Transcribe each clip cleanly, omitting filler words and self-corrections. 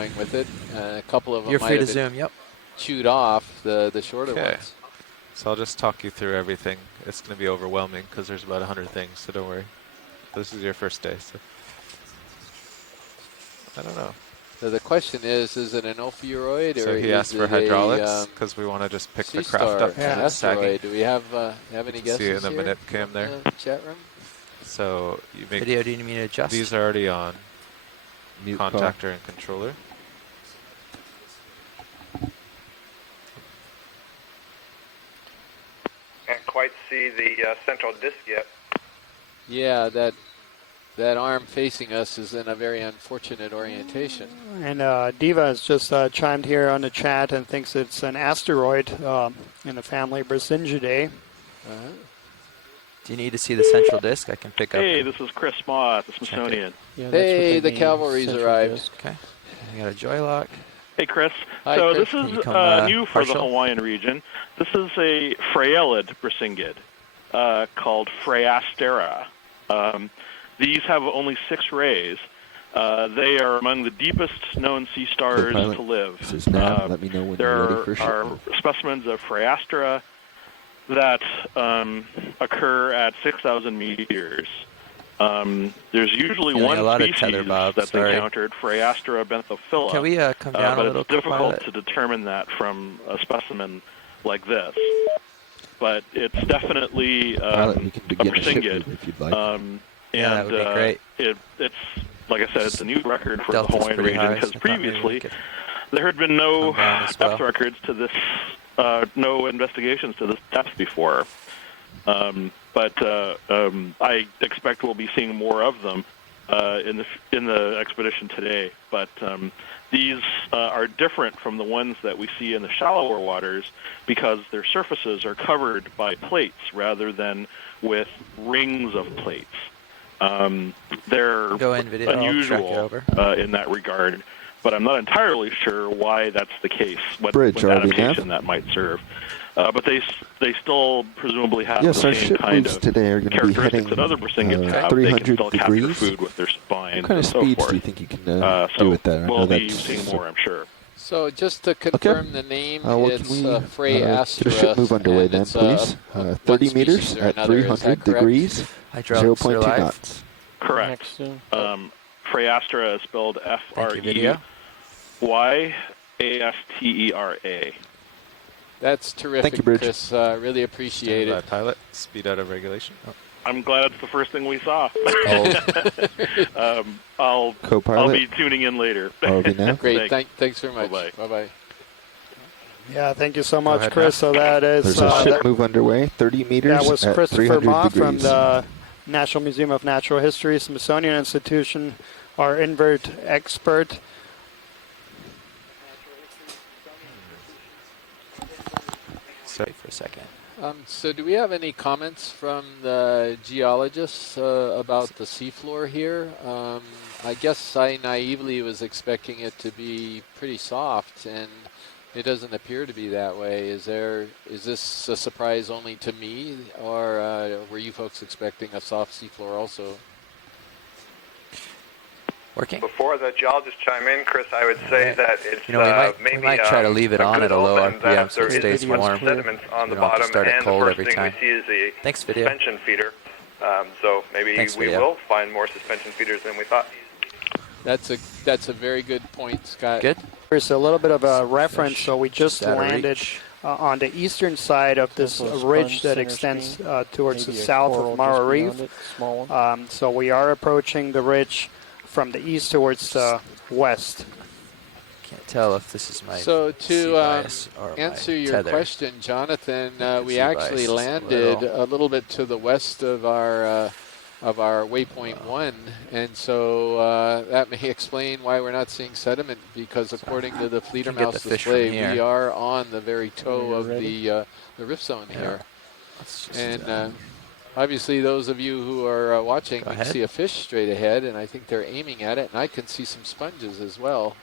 going with it. A couple of them You're might free to have been zoom, yep. chewed off, the shorter Okay. ones. So I'll just talk you through everything. It's going to be overwhelming because there's about 100 things, so don't worry. This is your first day, so I don't know. So the question is it an opioid or So he is asked for it hydraulics a because we want to just pick the Sea-Star craft up and it's sagging. asteroid? Do we have any See guesses it in the here minute cam from there. the chat room? So you make Video, do you need me to adjust? these are already on. Mute Contactor and controller. Can't quite see the central disk yet. Yeah, that arm facing us is in a very unfortunate orientation. And Diva has just chimed here on the chat and thinks it's an asteroid in the family Brassingidae. Do you need to see the central disk? I can pick up. Hey, this is Chris Maw at the Smithsonian. Yeah, that's Hey, what the they mean, cavalry's central arrived. disk. Okay. I got a joy lock. Hey, Chris. Hi, so Chris. this Can is you come, new for the partial? Hawaiian region. This is a Freyelid brisingid called Phrayastera. These have only 6 rays. They are among the deepest known sea stars Co-pilot, to live. this is Nav. Let me know when there you're ready for are shipment. specimens of Phrayastera that occur at 6,000 meters. There's usually Feeling a one lot of species tether, Bob. that's Sorry. encountered, Phrayastera benthophila. Can we come down but a little, it's difficult co-pilot? to determine that from a specimen like this. But it's definitely Pilot, we can a begin a ship brisingid. move if you'd like. Yeah, that would be great. It's, like I said, it's a new record for Delta's the Hawaiian pretty region high, because so I thought maybe we previously could there had been no come down as well. depth records to this, no investigations to this depth before. But I expect we'll be seeing more of them in the expedition today. But these are different from the ones that we see in the shallower waters because their surfaces are covered by plates rather than with rings of plates. They're Go in video. I'll track it unusual over. in that regard, but I'm not entirely sure why that's the case, what Bridge, adaptation RV that might serve. But they still presumably have Yes, the our same ship kind moves of today are going to be characteristics heading that other brisingids have. They can 300 still capture degrees. food with their spines What kind of and so speeds forth. do you think you can So do with that? I know we'll be that's seeing more, I'm sure. So just to confirm the name, well, it's can we Phrayastera. get a ship move underway and then, it's, please? one 30 meters species or at another, is that 300 correct? degrees, Hydraulics are 0.2 live. knots. Correct. Next soon. Phrayastera is spelled Thank you, video. F-R-E-Y-A-S-T-E-R-A. That's terrific, Thank you, Bridge. Chris. Really appreciate Stand by, it. pilot. Speed out of regulation. Oh. I'm glad it's the first thing we saw. I'll Co-pilot. be tuning in later. RV Nav. Great. Thanks. Thanks very much. Bye-bye. Bye-bye. Yeah, thank you so much, ahead, Chris. Matt. So that is There's a ship move underway, 30 meters that was at Christopher 300 Ma degrees. from the National Museum of Natural History, Smithsonian Institution, our invert expert. Sorry for a second. So do we have any comments from the geologists about the seafloor here? I guess I naively was expecting it to be pretty soft, and it doesn't appear to be that way. Is this a surprise only to me, or were you folks expecting a soft seafloor also? Working? Before the geologists chime in, Chris, I would say that it's You know, we maybe might try to leave it a on good at a low omen RPM that so it there stays is much warm. sediments on We the don't have to bottom, start it and the cold first every thing time. we see is the Thanks, video. suspension feeder. So maybe Thanks, we video. will find more suspension feeders than we thought. That's a very good point, Scott. Good? Here's a little bit of a reference. So we just out of landed reach. on the eastern side of this Also a ridge sponge that center extends screen. towards Maybe the a south coral of Maro just beyond Reef. it, small one. So we are approaching the ridge from the east towards the west. Can't tell if this is my So C to bias or answer my your tether. question, Jonathan, we C actually bias is landed little. a little bit to the west of our waypoint 1, and so that may explain why we're not seeing sediment, because according to the get the Fledermaus fish from display, here. we are on the very toe You're of ready? the rift zone Yeah. here. Let's just, And obviously those of you who are watching Go can ahead. see a fish straight ahead, and I think they're aiming at it, and I can see some sponges as well.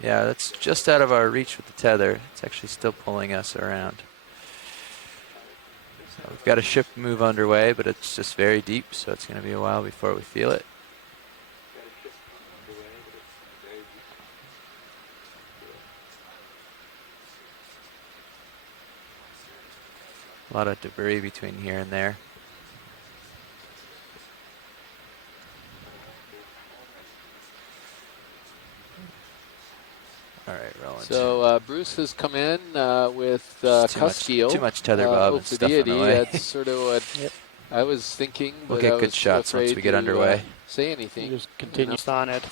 yeah, that's just out of our reach with the tether. It's actually still pulling us around. So we've got a ship move underway, but it's just very deep, so it's going to be a while before we feel it. A lot of debris between here and there. All right, rolling. So Bruce has come in with Just too much- Cuskeel. too much tether bob and stuff in the Deity. way. That's sort of what I was thinking, We'll but get I good was shots once afraid we get to, underway. say anything. Just continues on it.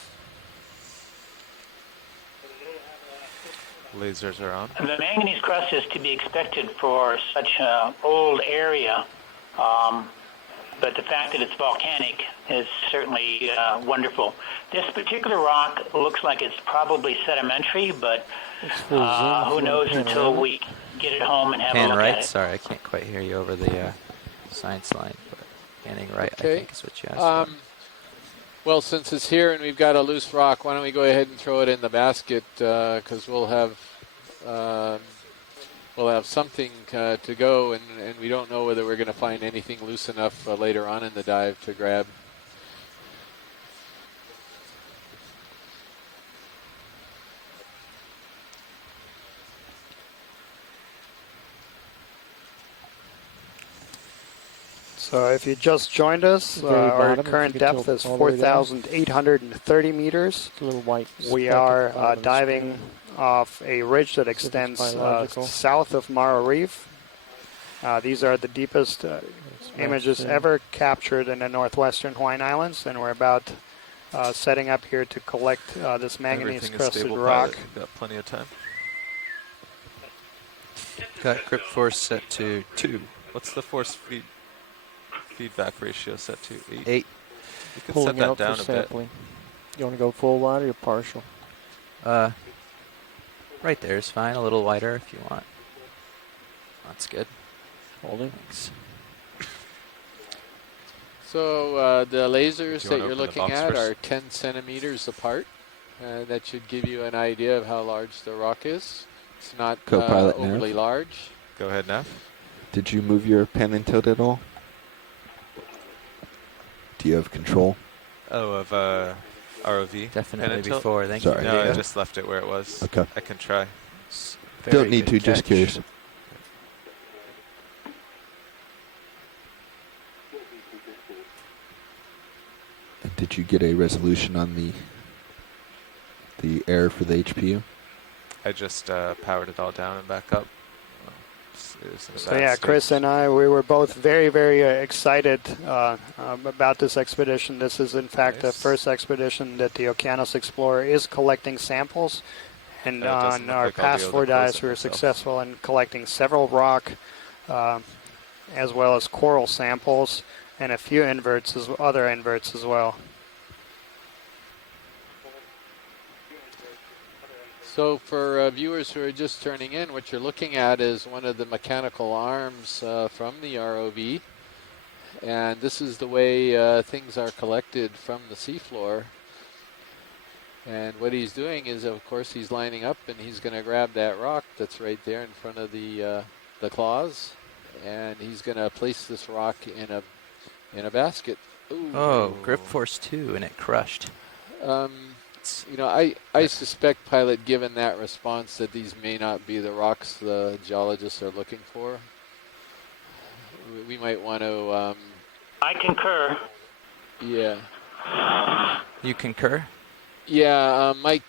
Lasers are on. The manganese crust is to be expected for such an old area, but the fact that it's volcanic is certainly wonderful. This particular rock looks like it's probably sedimentary, but who knows until we get it home and have a Pan look right. at it. Sorry, I can't quite hear you over the science line. But panning right, Okay. I think is what you asked for. Well, since it's here and we've got a loose rock, why don't we go ahead and throw it in the basket, because we'll have something to go, and we don't know whether we're going to find anything loose enough later on in the dive to grab. So if you just joined us, The very our bottom, if current you could depth tilt is all the way down. 4,830 meters. It's a little white. We speck at the are bottom of the diving screen. off a ridge that See if it's extends biological. south of Maro Reef. These are the deepest It's images matched ever captured in the northwestern Hawaiian Islands, and we're about setting up here to collect this manganese Everything is crusted stable, rock. pilot. We've got plenty of time. Got grip force set to 2. What's the force feedback ratio set to? 8? 8. You can Pulling set that out down for a bit. sampling. You want to go full wide or partial? Right there is fine. A little wider if you want. That's good. Holding. Thanks. So the lasers Do you that wanna you're open the looking box at first? are 10 centimeters apart. That should give you an idea of how large the rock is. It's not Co-pilot Nav. overly large. Go ahead, Nav. Did you move your pen and tilt at all? Do you have control? Oh, of ROV. Definitely Pen and tilt? before. Thank Sorry. you. No, I Diego. just left it where it was. Okay. I can try. Very Don't need to, good just catch. curious. And did you get a resolution on the error for the HPU? I just powered it all down and back up. It was in a So bad yeah, state. Chris and I, we were both very, very excited about this expedition. This is in fact the Nice. first expedition that the Okeanos Explorer is collecting samples. And It doesn't on look our like I'll be past able to 4 close dives, it we were myself. successful in collecting several rock, as well as coral samples, and a few inverts, other inverts as well. So for viewers who are just turning in, what you're looking at is one of the mechanical arms from the ROV. And this is the way things are collected from the seafloor. And what he's doing is, of course, he's lining up and he's going to grab that rock that's right there in front of the claws. And he's going to place this rock in a basket. Ooh. Oh, grip force 2, and it crushed. You know, I suspect, pilot, given that response, that these may not be the rocks the geologists are looking for. We might want to, I concur. yeah. You concur? Yeah, Mike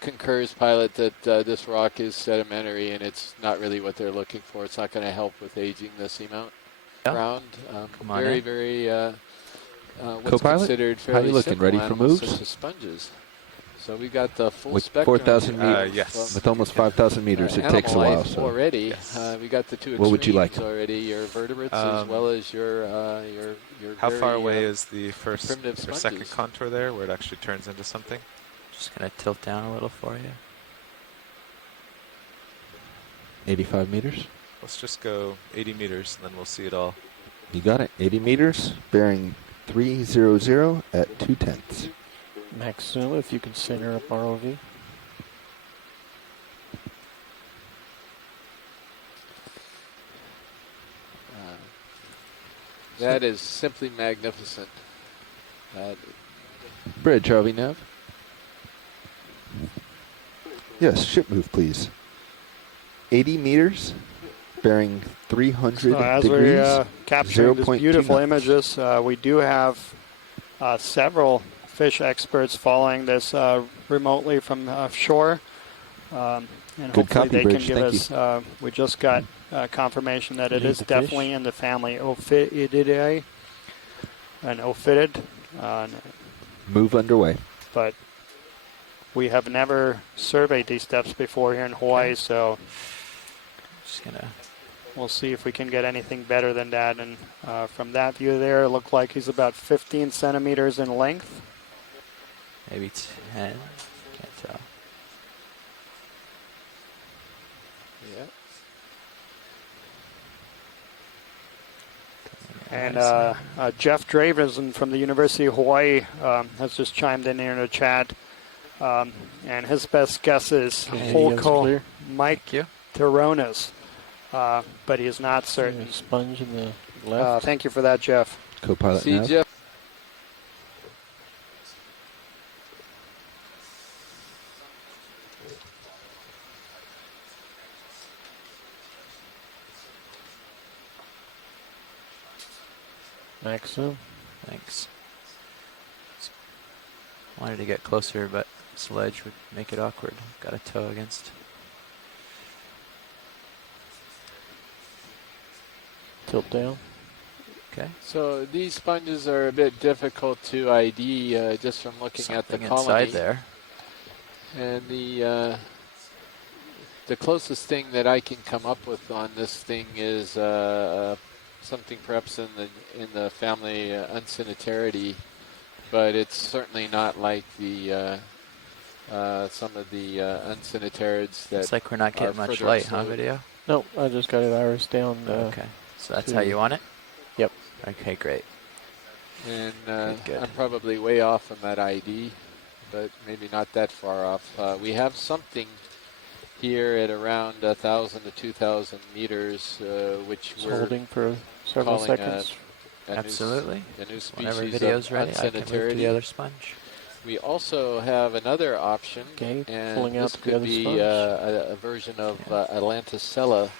concurs, pilot, that this rock is sedimentary and it's not really what they're looking for. It's not going to help with aging the seamount Yeah. ground. Come on Very, in. very, what's Co-pilot, considered how fairly you looking? simple Ready for animals moves? such as sponges. So we got the full With spectrum 4,000 of, yes. With almost 5,000 meters, it takes a animal while. life So already. Yes. We got the two What would you like? extremes already, your vertebrates as well as your How very, far away is the first primitive or second sponges. contour there, where it actually turns into something? Just going to tilt down a little for you. 85 meters. Let's just go 80 meters, and then we'll see it all. You got it. 80 meters, bearing 300 at 2/10. Max zoom if you can center up ROV. That is simply magnificent. Bridge, RV nav. Yes, ship move, please. 80 meters, bearing 300 So as degrees. we're capturing these 0.2 beautiful knots. images, we do have several fish experts following this remotely from shore. And Good hopefully copy, they Bridge. can give Thank us, we just got confirmation that it Leave is the definitely fish. in the family Ophididae, an Ophidid, Move underway. but we have never surveyed these depths before here in Hawaii, Okay. so Just gonna. we'll see if we can get anything better than that. And from that view there, it looked like he's about 15 centimeters in length. Maybe 10. Can't tell. Yeah. And Nice. Jeff Draven from the University of Hawaii has just chimed in here in the chat. And his best guess is Video's clear. Mike Thank you. Teronis, but he is not certain. There's a sponge in the left. Thank you for that, Jeff. Co-pilot See, nav. Jeff, Maximum. Thanks. Wanted to get closer, but this ledge would make it awkward. Got a toe against. Tilt down. Okay. so these sponges are a bit difficult to ID just from looking at the Something colony. inside there. And the closest thing that I can come up with on this thing is something perhaps in the family Uncinetaridae, but it's certainly not like the some of the Uncinetarids that Looks like we're not are getting much further light, huh, upstream. video? No, I just got it iris down. Okay. So that's to- how you want it? Yep. Okay, great. And Good. I'm probably way off on that ID, but maybe not that far off. We have something here at around 1,000 to 2,000 meters, which It's we're holding for several calling seconds. a Absolutely. new Whenever species video's of ready, I can move to the Uncinetaridae. other sponge. We also have another option, Okay, and pulling out this to the could other be sponge. a version of Atlanticella.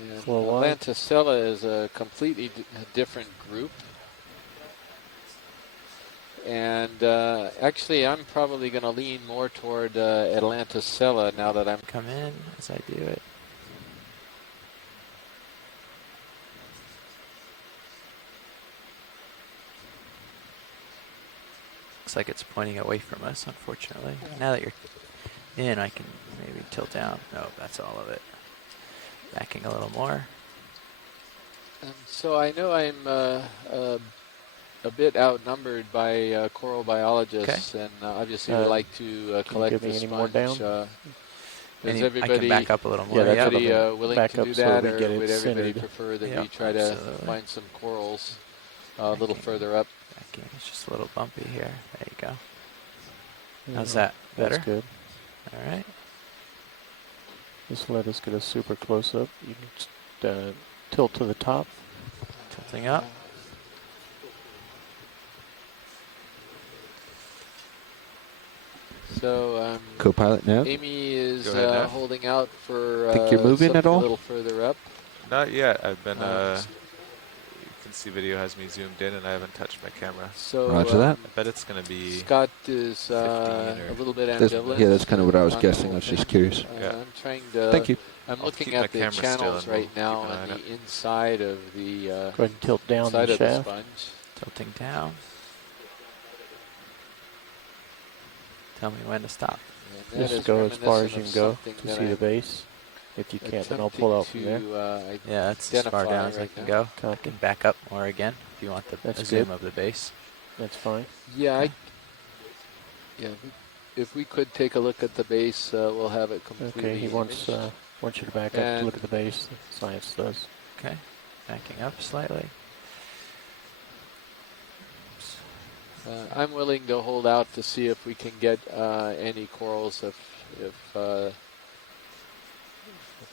And Flow wide. Atlanticella is a completely different group. And actually, I'm probably going to lean more toward Atlanticella now that I'm... Come in as I do it. Looks like it's pointing away from us, unfortunately. Now that you're in, I can maybe tilt down. No, that's all of it. Backing a little more. So I know I'm a bit outnumbered by coral biologists, and obviously would like to collect give the me any more sponge. down? Is I everybody can back up a little more. Yeah, that's everybody what I'm willing back to up do so that, we or get it would everybody centered. prefer that Yep, we try absolutely. to find some corals a little Backing. further up? Backing. It's just a little bumpy here. There you go. How's Yeah, that? Better? That's good. All right. Just let us get a super close up. You can just tilt to the top. Tilting up. So Co-pilot nav. Amy is Go ahead, Neff. holding out for Think you're moving at something all? a little further up. Not yet. I've been. Um, You can see video has me zoomed in, and I haven't touched my camera. So Roger that. I bet it's gonna be. Scott is 15 a or- little bit That's- ambivalent. yeah, that's kind of what I was on the guessing. whole I was just thing. curious. Yeah. I'm trying to. Thank you. I'm I'll looking keep my at the camera still channels and we'll right now keep an eye on on the inside of the Go ahead and tilt down inside the of the shaft. sponge. Tilting down. Tell me when to stop. And that Just is go as far as reminiscent you of can go something to that see the I'm base. If you can't, then I'll pull out from there. attempting to, Yeah, that's as far identify down as I right can now. go. I Copy. can back up more again if you want the That's a zoom good. of the base. That's fine. Yeah, yeah. If we could take a look at the base, we'll have it completely Okay, he wants imaged. wants you to back up to And- look at the base. Science does. Okay, backing up slightly. I'm willing to hold out to see if we can get any corals if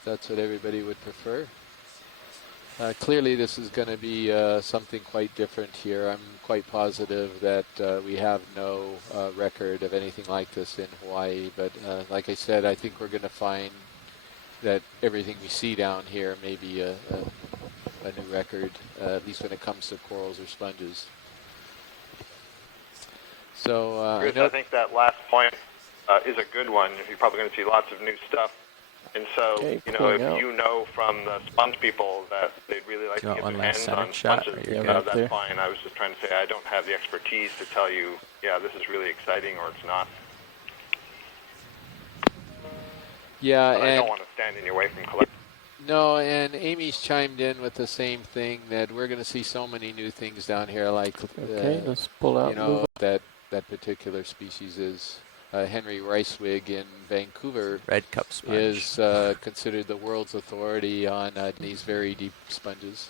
that's what everybody would prefer. Clearly, this is going to be something quite different here. I'm quite positive that we have no record of anything like this in Hawaii. But like I said, I think we're going to find that everything we see down here may be a new record, at least when it comes to corals or sponges. So Chris, I think that last point is a good one. You're probably going to see lots of new stuff. And so, Okay, you know, pulling if out. you know from the sponge people that they'd really like Do to you get want their one last hands center on shot, sponges, or you're good? that's There. fine. I was just trying to say I don't have the expertise to tell you, yeah, this is really exciting or it's not. yeah, But I and don't want to stand in your way from collecting. no, and Amy's chimed in with the same thing, that we're going to see so many new things down here, like Okay, let's pull out. you Move know, that particular species is. Henry Ricewig in Vancouver Red cup sponge. is considered the world's authority on these very deep sponges.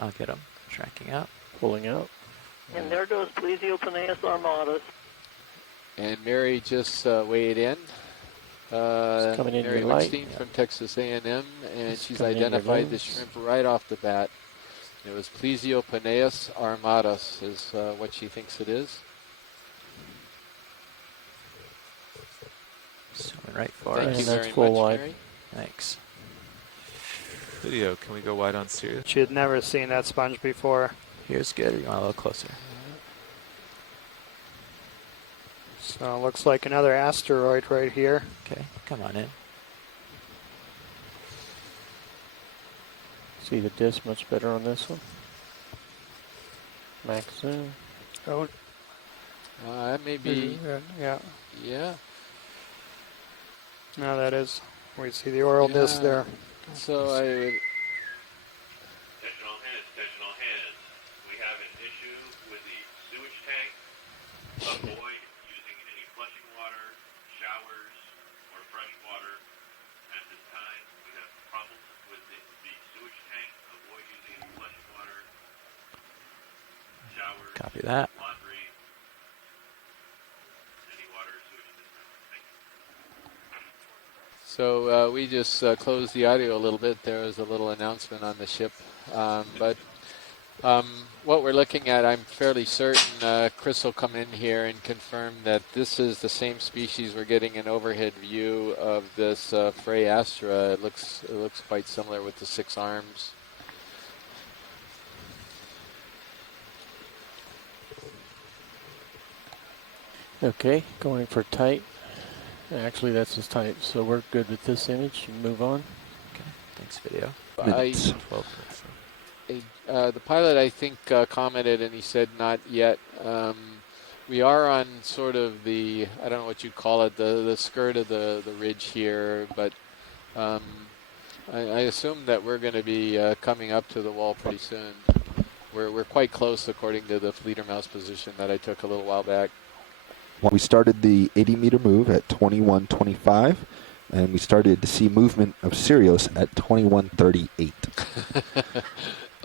I'll get him. Tracking out. Pulling out. And there goes Plesiopenaeus armatus. And Mary just weighed in. coming in Mary your light. Wickstein from Texas A&M, and It's she's coming in your identified the lens. shrimp right off the bat. It was Plesiopenaeus armatus is what she thinks it is. Swimming right for Thank us. you And that's very full much, wide. Mary. Thanks. Video, can we go wide on Sirius? She had never seen that sponge before. Here's good. You want a little closer? So it looks like another asteroid right here. Okay, come on in. See the disc much better on this one. Max zoom. Oh, That may be, yeah. yeah. Now that is, we see the oral disc Yeah. there. So I would, Attention all hands. We have an issue with the sewage tank. Avoid using any flushing water, showers, or fresh water. At this time, we have problems with the sewage tank. Avoid using any flushing water, showers, Copy that. laundry, any water or sewage at this time. Thank you. so we just closed the audio a little bit. There was a little announcement on the ship. But what we're looking at, I'm fairly certain Chris will come in here and confirm that this is the same species. We're getting an overhead view of this Frey Astra. It looks quite similar with the 6 arms. Okay, going for tight. Actually, that's his type, so we're good with this image. Move on. Okay, thanks, video. Minutes. 12 minutes. The pilot, I think, commented, and he said not yet. We are on sort of the, I don't know what you call it, the skirt of the ridge here, but I assume that we're going to be coming up to the wall pretty soon. We're quite close according to the Fleeter mouse position that I took a little while back. Well, we started the 80-meter move at 21:25, and we started to see movement of Sirius at 21:38.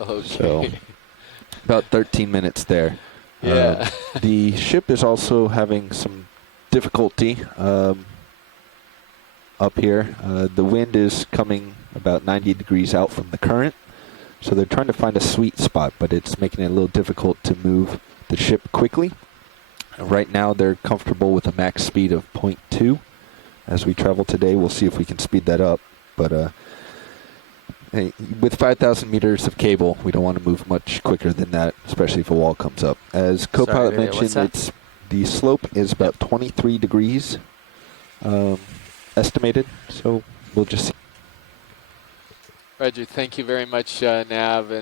Okay. So about 13 minutes there. Yeah. The ship is also having some difficulty up here. The wind is coming about 90 degrees out from the current, so they're trying to find a sweet spot, but it's making it a little difficult to move the ship quickly. Right now they're comfortable with a max speed of 0.2. As we travel today, we'll see if we can speed that up. But hey, with 5,000 meters of cable, we don't want to move much quicker than that, especially if a wall comes up. As co-pilot Sorry, what's mentioned, that? the slope is about 23 degrees estimated, so we'll just see. Roger, thank you very much, Nav,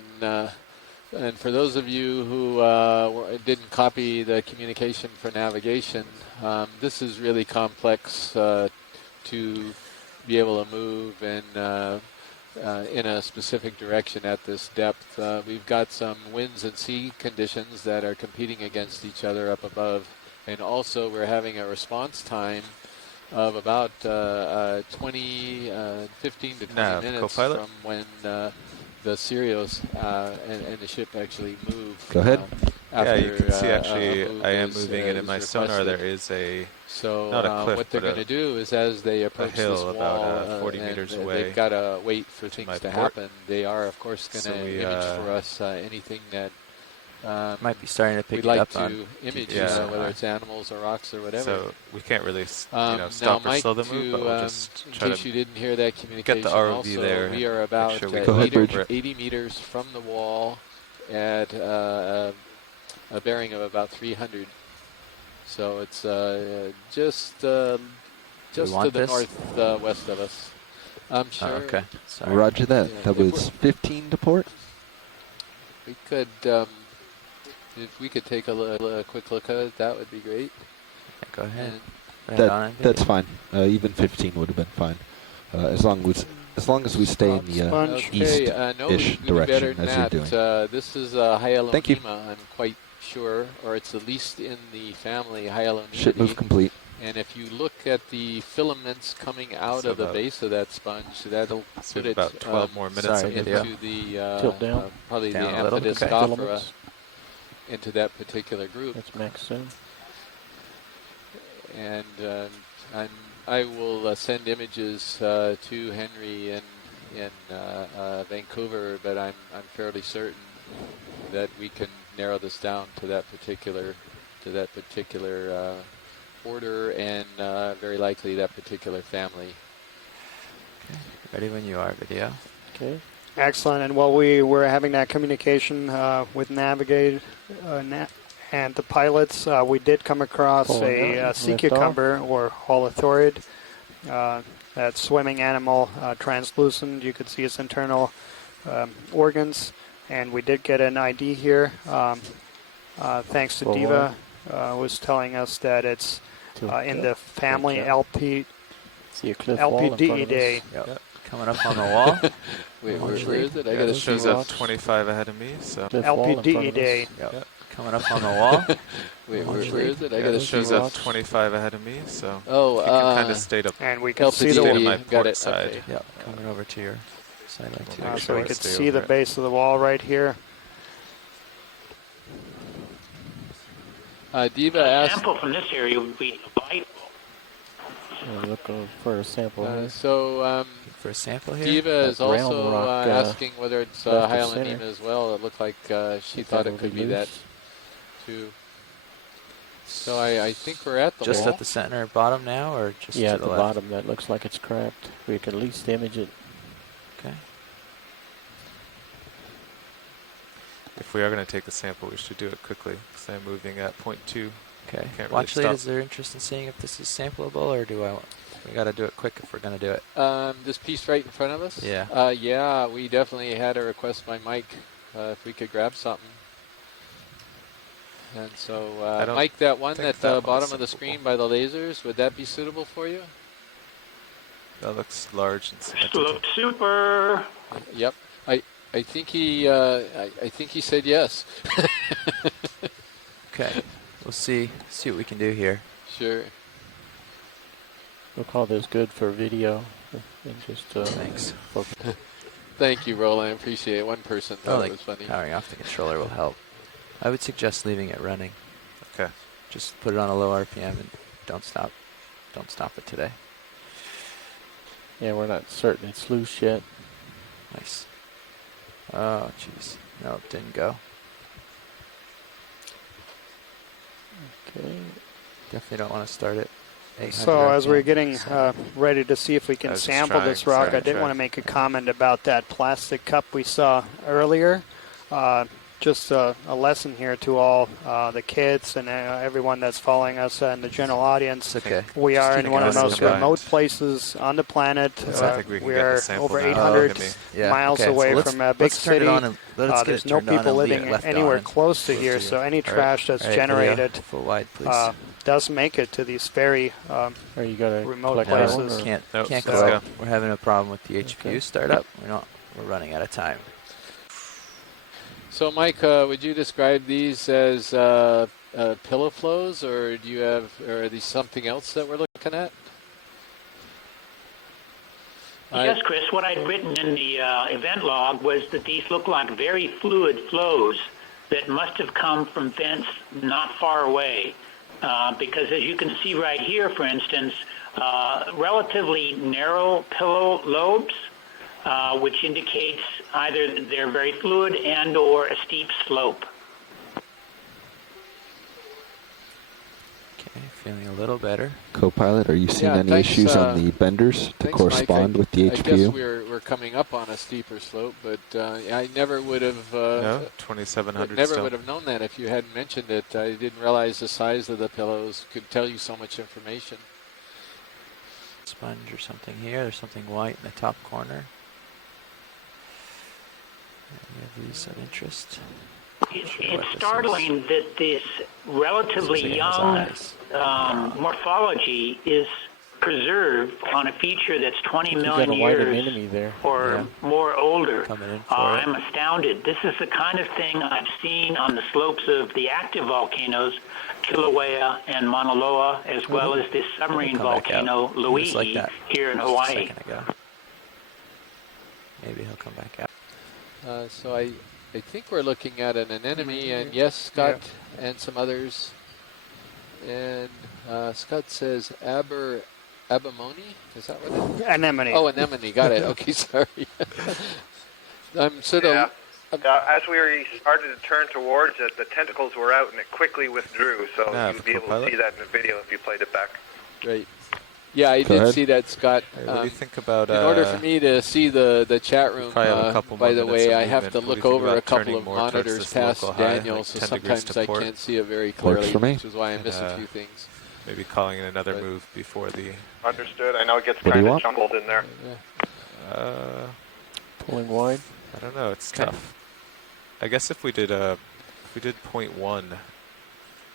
and for those of you who didn't copy the communication for navigation, this is really complex to be able to move in a specific direction at this depth. We've got some winds and sea conditions that are competing against each other up above, and also we're having a response time of about 15 to 20 Nav, minutes co-pilot. from when the Sirius and the ship actually move. Go ahead. after Yeah, you can see a actually move I am is, moving it in is my sonar. requested. There is a So not a cliff, what they're but going to do is, as they approach this hill about, wall, 40 and meters they've away got to wait for to my things to port. happen. They are, of course, going So to we, image for us anything that Might be starting to pick we'd it like up to on image, Yeah. whether it's animals or rocks or whatever. So we can't really, now, stop or Mike, slow the move, but we'll just in try case to you didn't hear that communication, get the ROV also, there. we and are make about sure we Go ahead, Bridge. 80 meters from the wall at a bearing of about 300. So it's just to want the this? northwest of us. I'm sure. Oh, okay. Sorry. Roger that. Yeah, That if was 15 to port. We could, if we could take a quick look at it, that would be great. Yeah, go ahead. And Right That on it, that's fine. Even 15 would have been fine, as long as we stay in the Sponge. okay, east-ish no, we do better direction than as you're that. doing. This is Thank you. Hyalonema, I'm quite sure, or it's at least in the family Ship move Hyalonema. complete. And if you look at the filaments coming out So of the about- base of that sponge, that'll so put we it have about 12 more minutes sorry, of video. into the Tilt down. probably Down the a little, okay. Amphidiscophora, Filaments. into that particular group. That's max soon. And I will send images to Henry in Vancouver, but I'm fairly certain that we can narrow this down to that particular order and very likely that particular family. Okay. Ready when you are, video. Okay. Excellent. And while we were having that communication with Navigate and the pilots, we did come across Pulling a out, sea lift off. cucumber or holothurid. That swimming animal, translucent. You could see its internal organs. And we did get an ID here. Thanks to Full Diva, was telling us that it's in the family LP, See a cliff wall in front of us. LPDEdae. Yep. Coming up on the wall. Wait, where Actually, is it? I Yeah, gotta it see shows what. up 25 ahead of me, so Cliff wall in front of us. LPDEdae. Yep. Coming up on the wall. Wait, where Actually, is it? I yeah, gotta it see shows what. up 25 ahead of me, so Oh, you can kind of stay up. And we can see the Stay to LPD, my got port it. side. Okay. Yep. Coming over to your side like to Make your so sure we I could stay see the over it. base of the wall right here. Diva A asked. sample from this area would be delightful. We're looking for a sample here. So for a sample here. Diva is That round also rock, asking whether it's left of Hyalonema center. as well. It looked like she If thought that'll it could be be that loose. too. So I think we're at the Just wall. at the center bottom now, or just Yeah, to at the the left? bottom, that looks like it's cracked. We can at least image it. Okay. If we are going to take the sample, we should do it quickly, because I'm moving at 0.2. Okay. Can't really Watch stop. lead, is there interest in seeing if this is sampleable, or do I? We got to do it quick if we're going to do it. This piece right in front of us? Yeah. Yeah, we definitely had a request by Mike if we could grab something. And so, I don't Mike, that one think at that the one bottom is of the sampleable. screen by the lasers, would that be suitable for you? That looks large and This cemented. looks super. Yep. I think he I think he said yes. Okay. We'll see what we can do here. Sure. We'll call this good for video. And just Thanks. for Thank you, Roland. I appreciate it. One person thought Like it was funny. powering off the controller will help. I would suggest leaving it running. Okay. Just put it on a low RPM and don't stop. Don't stop it today. yeah, we're not certain it's loose yet. Nice. Oh, jeez. No, it didn't go. Okay. Definitely don't want to start it. 800 So as we're RPM. getting ready to see if we I can was just sample this trying, rock, sorry, I did try. want to make a comment about that plastic cup we saw earlier. Just a lesson here to all the kids and everyone that's following us in the general audience. It's okay. We Just are keep in one of the going. most Combined. remote places on the planet. So I think we can we get the are sample over now. 800 Give me- Yeah, miles okay, so away let's- from a big let's turn city. it on and let's get There's it no turned on people and leave living it left anywhere on. close to Close here, to so you. any All right. trash that's All right, video. generated Full wide, please. does make it to these very Are you gonna remote collect places. that one, or- Can't Nope, can't let's go. go. We're having a problem with the HPU Okay. startup. We're running out of time. So, Mike, would you describe these as pillow flows, or do you have, or are these something else that we're looking at? Yes, Chris, what I'd written in the event log was that these look like very fluid flows that must have come from vents not far away. Because as you can see right here, for instance, relatively narrow pillow lobes, which indicates either they're very fluid and or a steep slope. Okay, feeling a little better. Co-pilot, are you seeing Yeah, any thanks, issues on the benders to Thanks, correspond Mike. with the I guess HPU? we're coming up on a steeper slope, but I never would have No, 2700 never still. would have known that if you hadn't mentioned it. I didn't realize the size of the pillows could tell you so much information. Sponge or something here. There's something white in the top corner. Any of these of interest? It's startling that this relatively young morphology is preserved on a feature that's 20 You got million a white years anemone there. or more older. Coming in for it. I'm astounded. This is the kind of thing I've seen on the slopes of the active volcanoes, Kilauea and Mauna Loa, as well as this submarine Come back out. volcano, He was like Luihi, that here in just a Hawaii. second ago. Maybe he'll come back out. So I think we're looking at an anemone, and yes, Scott and some others. And Scott says abamoni. Is that what it is? Anemone. Oh, anemone. Got it. Okay, sorry. I'm sort of. As we started to turn towards it, the tentacles were out and it quickly withdrew. So you'd be able to see that in the video if you played it back. Right. Yeah, I Go did ahead. see that, Scott. Hey, what do you think about? In order for me to see the chat room, probably have a couple by more the minutes way, of I have to movement. What do look you think over about a couple turning of more towards monitors this past local high, Daniel, like so 10 degrees sometimes to I port? can't see it very Works clearly, for me. which is why I miss a few things. Maybe calling in another move before the. Understood. I know it gets What do you kind of want? jumbled in there. Pulling wide. I don't know. It's tough. I guess if we did 0.1,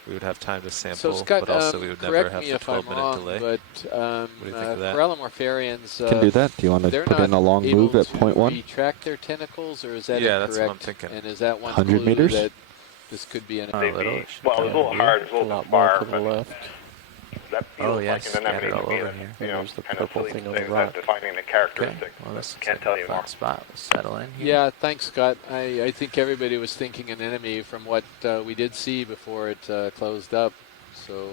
we would have time to sample, So Scott, but also we would never correct have me the if I'm 12-minute wrong, delay. but What do you think of that? Corallimorpharians, Can do that. Do you want to they're put not in a long able move at to 0.1? retract their tentacles, or is that Yeah, incorrect? that's what I'm thinking. And is that one 100 clue meters? that this could be an A anemone? little. Well, it's a little hard. It's a A little lot bit more far. to the But left. that feels Oh, yes, like an anemone scattered to all me. over That, here. you know, There's the kind of purple silly thing to on say the without rock. defining the Okay. characteristic. Well, this Can't looks tell like you a fun more. spot. We'll settle in here. Yeah, thanks, Scott. I think everybody was thinking an enemy from what we did see before it closed up. So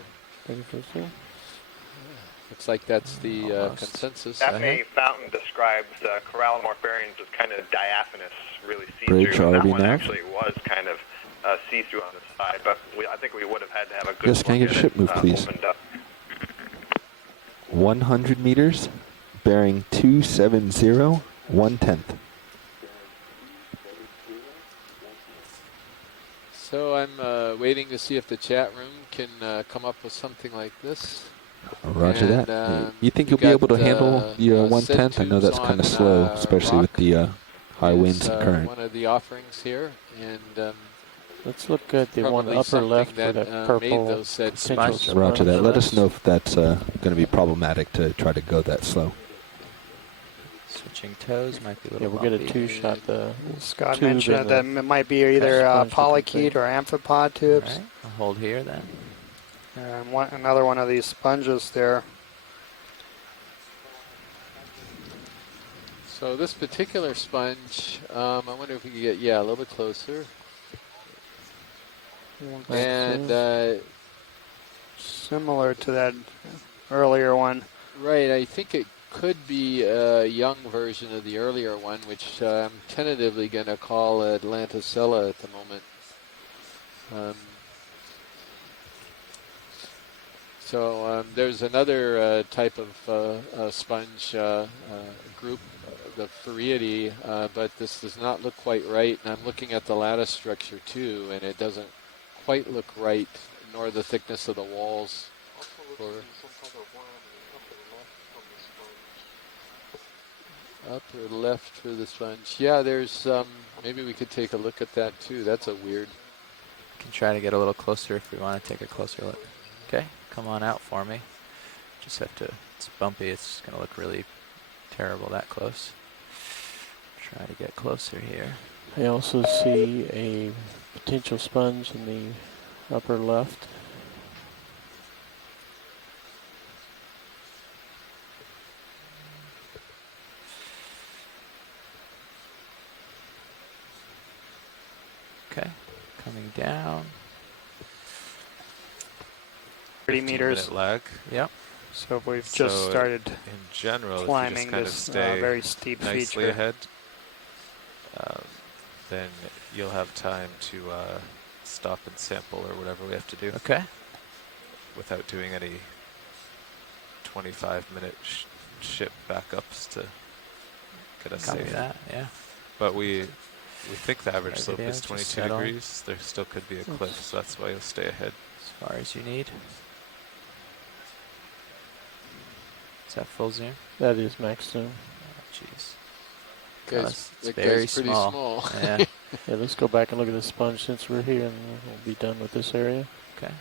Ready for zoom? looks like that's the Almost. consensus. Daphne Fountain describes Corallimorpharians as kind of diaphanous, really Bridge see-through. And that already one nav? actually was kind of see-through on the side, but I think we would have had to have a good Yes, can I look get a at ship it, move, please? opened up. 100 meters, bearing 270, 1/10. So I'm waiting to see if the chat room can come up with something like this. Roger And, that. You think we you'll be able to got, handle the 1/10? I know that's kind of slow, especially with the high winds and current. One of the offerings here, and Let's look at the one probably upper something left for that the made purple those said potential sponge. Roger that. Let us sponge. know if that's going to be problematic to try to go that slow. Switching toes might be a Yeah, little we'll get a bumpy. two-shot. The Scott tube mentioned and that the it might be either sponge polykeyed or amphipod tubes. All right, I'll hold here then. And another one of these sponges there. So this particular sponge, I wonder if we could get, a little bit closer. And similar to that earlier one. right, I think it could be a young version of the earlier one, which I'm tentatively going to call Atlanticella at the moment. So there's another type of sponge group, the Farreidae, but this does not look quite right. And I'm looking at the lattice structure too, and it doesn't quite look right, nor the thickness of the walls. Upper left for the sponge. Yeah, there's maybe we could take a look at that too. That's a weird. We can try to get a little closer if we want to take a closer look. Okay, come on out for me. Just have to, it's bumpy, it's going to look really terrible that close. Try to get closer here. I also see a potential sponge in the upper left. Okay, Coming down. 30 meters. 15-minute lag. Yep. So we've just started in general, if you climbing just kind this of stay very steep nicely feature. ahead, then you'll have time to stop and sample or whatever we have to do. Okay. Without doing any 25-minute ship backups to get us Copy safe. that, yeah. But we think the average Right slope video, is just 22 settle. degrees. There still could be a cliff, so that's why you'll stay ahead. As far as you need. Is that full zoom? That is max zoom. Oh, jeez. Guys, It's that very guy's pretty small. Yeah. Yeah, let's go back and look at the sponge since we're here, and we'll be done with this area. Okay.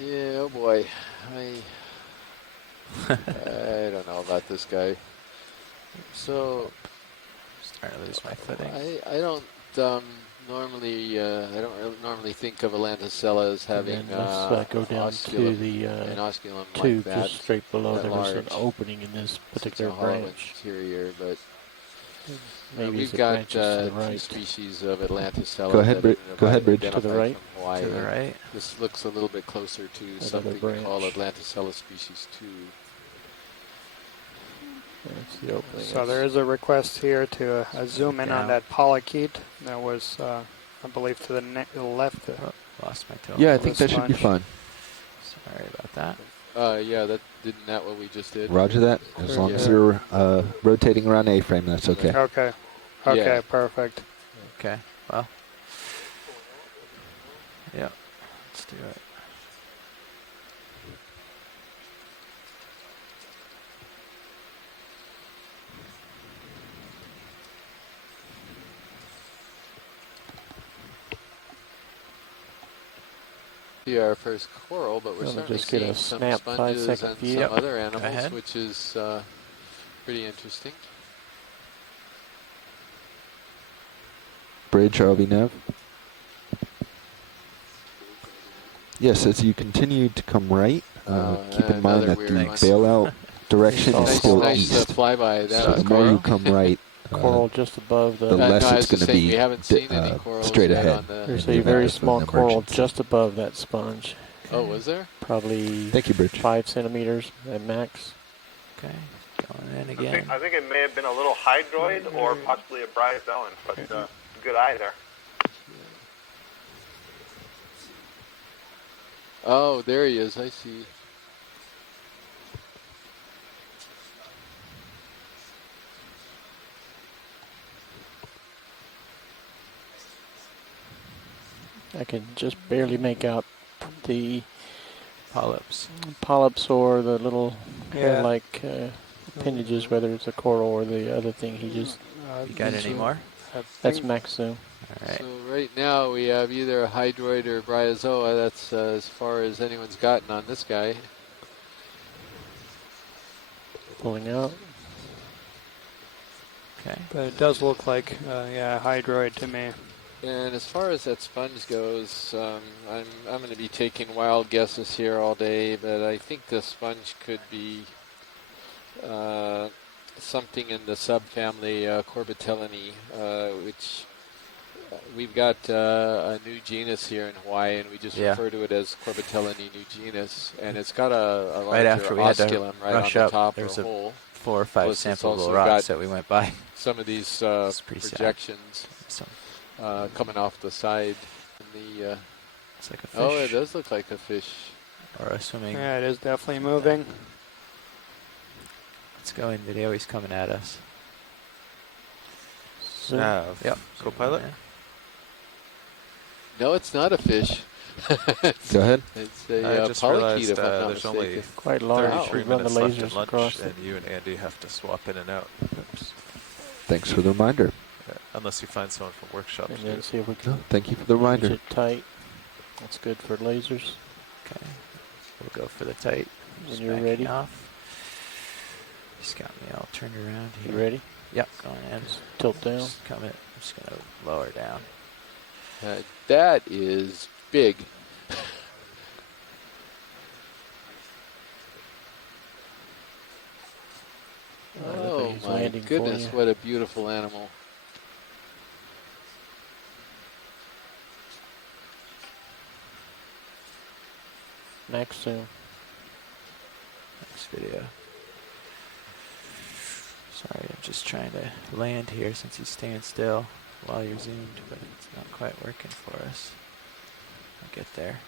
Yeah, oh boy. I don't know about this guy. So Starting to lose my footing. I don't normally think of Atlanticella as having And then let's go down to the an osculum tube like that, just straight below. that There was an large. opening in this particular It's a hollow branch. interior, but Maybe we've it got branches to the two right. species of Atlanticella. Go ahead, go ahead, Bridge. To the right. From Hawaii. To the right. This looks a little bit closer to Another something branch. called Atlanticella species 2. That's the opening. So there is a request here to zoom in on that polychaete that was, I believe, to the left. Oh, lost my toe. Yeah, I think that should be fine. Sorry about that. Yeah, isn't that what we just did? Roger that. As long as you're rotating around A-frame, that's okay. Okay. Okay, Yeah. perfect. Okay, well. Yeah, let's do it. See our first coral, but we're Let me certainly just get a seeing some snap sponges 5-second and view. some Yep. other Go animals, ahead. which is pretty interesting. Bridge, RLB nav. Yes, as you continue to come right, keep in mind another that weird the one. bailout direction is Nice, still nice east. flyby. That So was the more you coral. come right, Coral just above the. the less no, I it's was just going to saying be we haven't seen any corals straight yet ahead. on the- There's in the a very event of small an coral emergency. just above that sponge. Oh, was there? Probably Thank you, Bridge. 5 centimeters at max. Okay, going in again. I think it may have been a little hydroid or possibly a bryozoan, but good eye there. Oh, there he is. I see. I can just barely make out the Polyps. or the little hair-like appendages, whether it's a coral or the other thing he just. You got any more? That's max zoom. All right. So right now we have either a hydroid or a bryozoa. That's as far as anyone's gotten on this guy. Pulling out. Okay. But it does look like, hydroid to me. And as far as that sponge goes, I'm going to be taking wild guesses here all day, but I think the sponge could be something in the subfamily Corbitellinae, which we've got a new genus here in Hawaii, and we just refer to it as Corbitellinae new genus, and it's got a larger Right after we had to osculum right rush on the up, top there's of the hole. 4 or 5 Plus it's sampleable also rocks got that we went by. Some of these It's pretty sad. projections coming off the side. And the, It's like a fish. oh, it does look like a fish. Or a swimming. Yeah, it is definitely moving. Let's go in video. He's coming at us. Zoom. Yep. Co-pilot? Yeah. No, it's not a fish. Go ahead. It's I a just polychaete, realized if I'm not there's only mistaken. Quite large. 33 We run the minutes left lasers at lunch, across and it. you and Andy have to swap in and out. Oops. Thanks for the reminder. Unless you find someone from workshop And to do then it. see if we can No, thank you for the manage reminder. it tight. That's good for lasers. Okay. We'll go for the tight. When Just you're backing ready. off. He's got me all turned around here. You ready? Yep. Going in. Just tilt down. Just coming. I'm just going to lower down. That is big. finding goodness, for you. what a beautiful animal. Next zoom. Next video. Sorry, I'm just trying to land here since he's staying still while you're zoomed, but it's not quite working for us. I'll get there.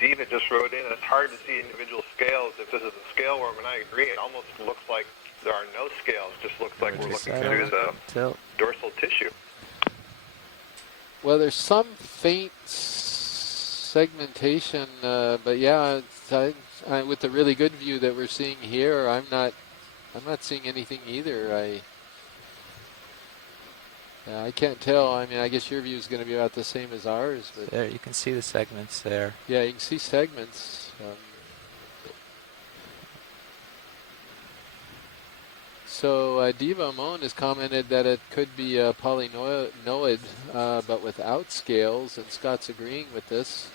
Diva just wrote in, it's hard to see individual scales if this is a scale worm, and I agree. It almost looks like there are no scales. It just looks like we're looking through the dorsal tissue. Well, there's some faint segmentation, but yeah, with the really good view that we're seeing here, I'm not seeing anything either. I can't tell. I mean, I guess your view is going to be about the same as ours. But there, you can see the segments there. Yeah, you can see segments. So Diva Amon has commented that it could be a polynoid, but without scales, and Scott's agreeing with this.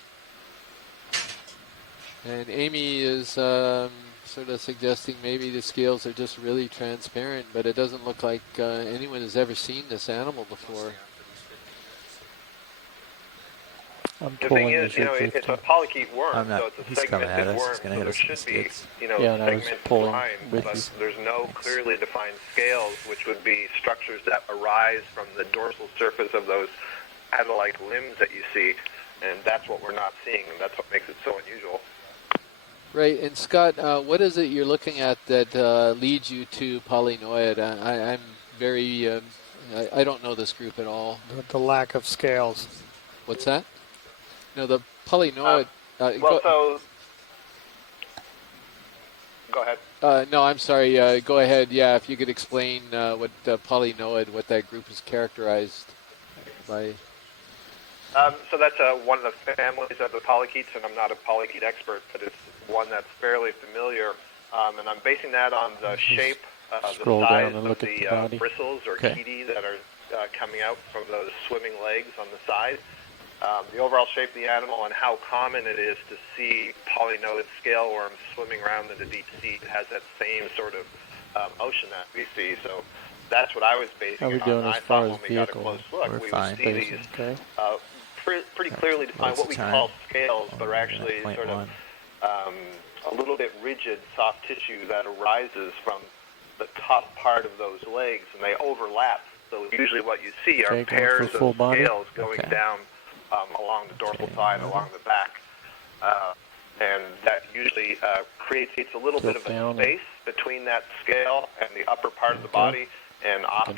And Amy is sort of suggesting maybe the scales are just really transparent, but it doesn't look like anyone has ever seen this animal before. The thing is, it's a polychaete worm, so it's a segmented worm, so there should be, segmented lines, but there's no clearly defined scales, which would be structures that arise from the dorsal surface of those paddle-like limbs that you see, and that's what we're not seeing, and that's what makes it so unusual. Right, and Scott, what is it you're looking at that leads you to polynoid? I'm very, I don't know this group at all. The lack of scales. What's that? No, the polynoid. Go ahead. No, I'm sorry. Go ahead. Yeah, if you could explain what polynoid, what that group is characterized by. So that's one of the families of the polychaetes, and I'm not a polychaete expert, but it's one that's fairly familiar, and I'm basing that on the shape, the size of the bristles or chaetae that are coming out from those swimming legs on the side. The overall shape of the animal and how common it is to see polynoid scale worms swimming around in the deep sea. It has that same sort of motion that we see. So that's what I was basing it on. I thought when we got a close look, we would see these pretty clearly defined, what we call scales, but are actually sort of a little bit rigid, soft tissue that arises from the top part of those legs, and they overlap. So usually what you see are pairs of scales going down along the dorsal side, along the back, and that usually creates a little bit of a space between that scale and the upper part of the body, and often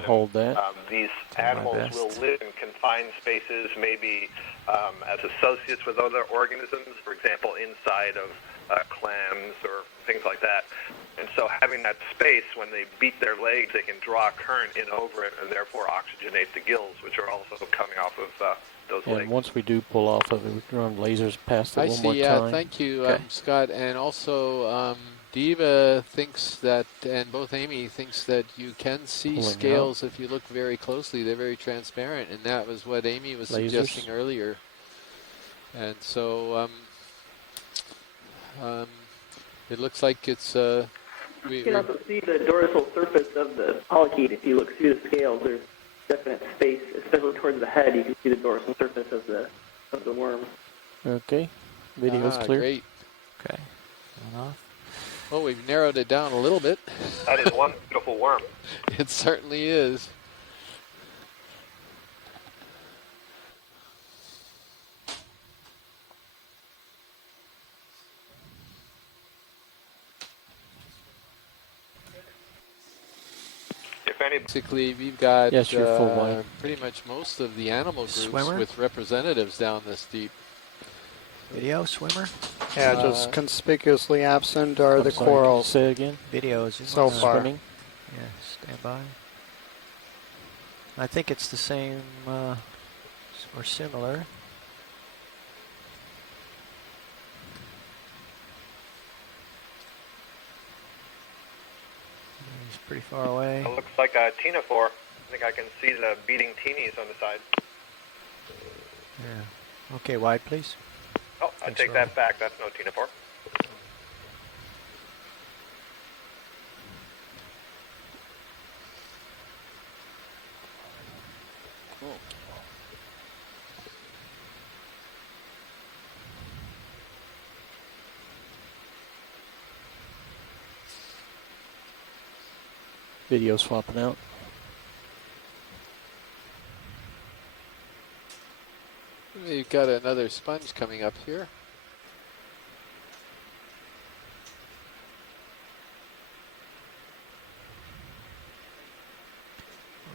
these animals will live in confined spaces, maybe as associates with other organisms, for example, inside of clams or things like that. And so having that space, when they beat their legs, they can draw a current in over it and therefore oxygenate the gills, which are also coming off of those legs. And once we do pull off of it, we can run lasers past it one more time. Yeah, thank you, Scott. And also, Diva thinks that, and both Amy thinks that you can see scales if you look very closely. They're very transparent, and that was what Amy was suggesting earlier. And so it looks like it's... you can also see the dorsal surface of the polychaete. If you look through the scales, there's definite space, especially towards the head. You can see the dorsal surface of the worm. Okay, video's clear. Great. Okay, going off. Well, we've narrowed it down a little bit. That is one beautiful worm. It certainly is. Basically, we've got pretty much most of the animal groups with representatives down this deep. Video, swimmer? Yeah, just conspicuously absent are the corals. Say again? Videos. So far. Swimming? Yeah, stand by. I think it's the same or similar. He's pretty far away. It looks like a ctenophore. I think I can see the beating teenies on the side. Yeah. Okay, wide, please. Oh, I take that back. That's no ctenophore. Video swapping out. You've got another sponge coming up here.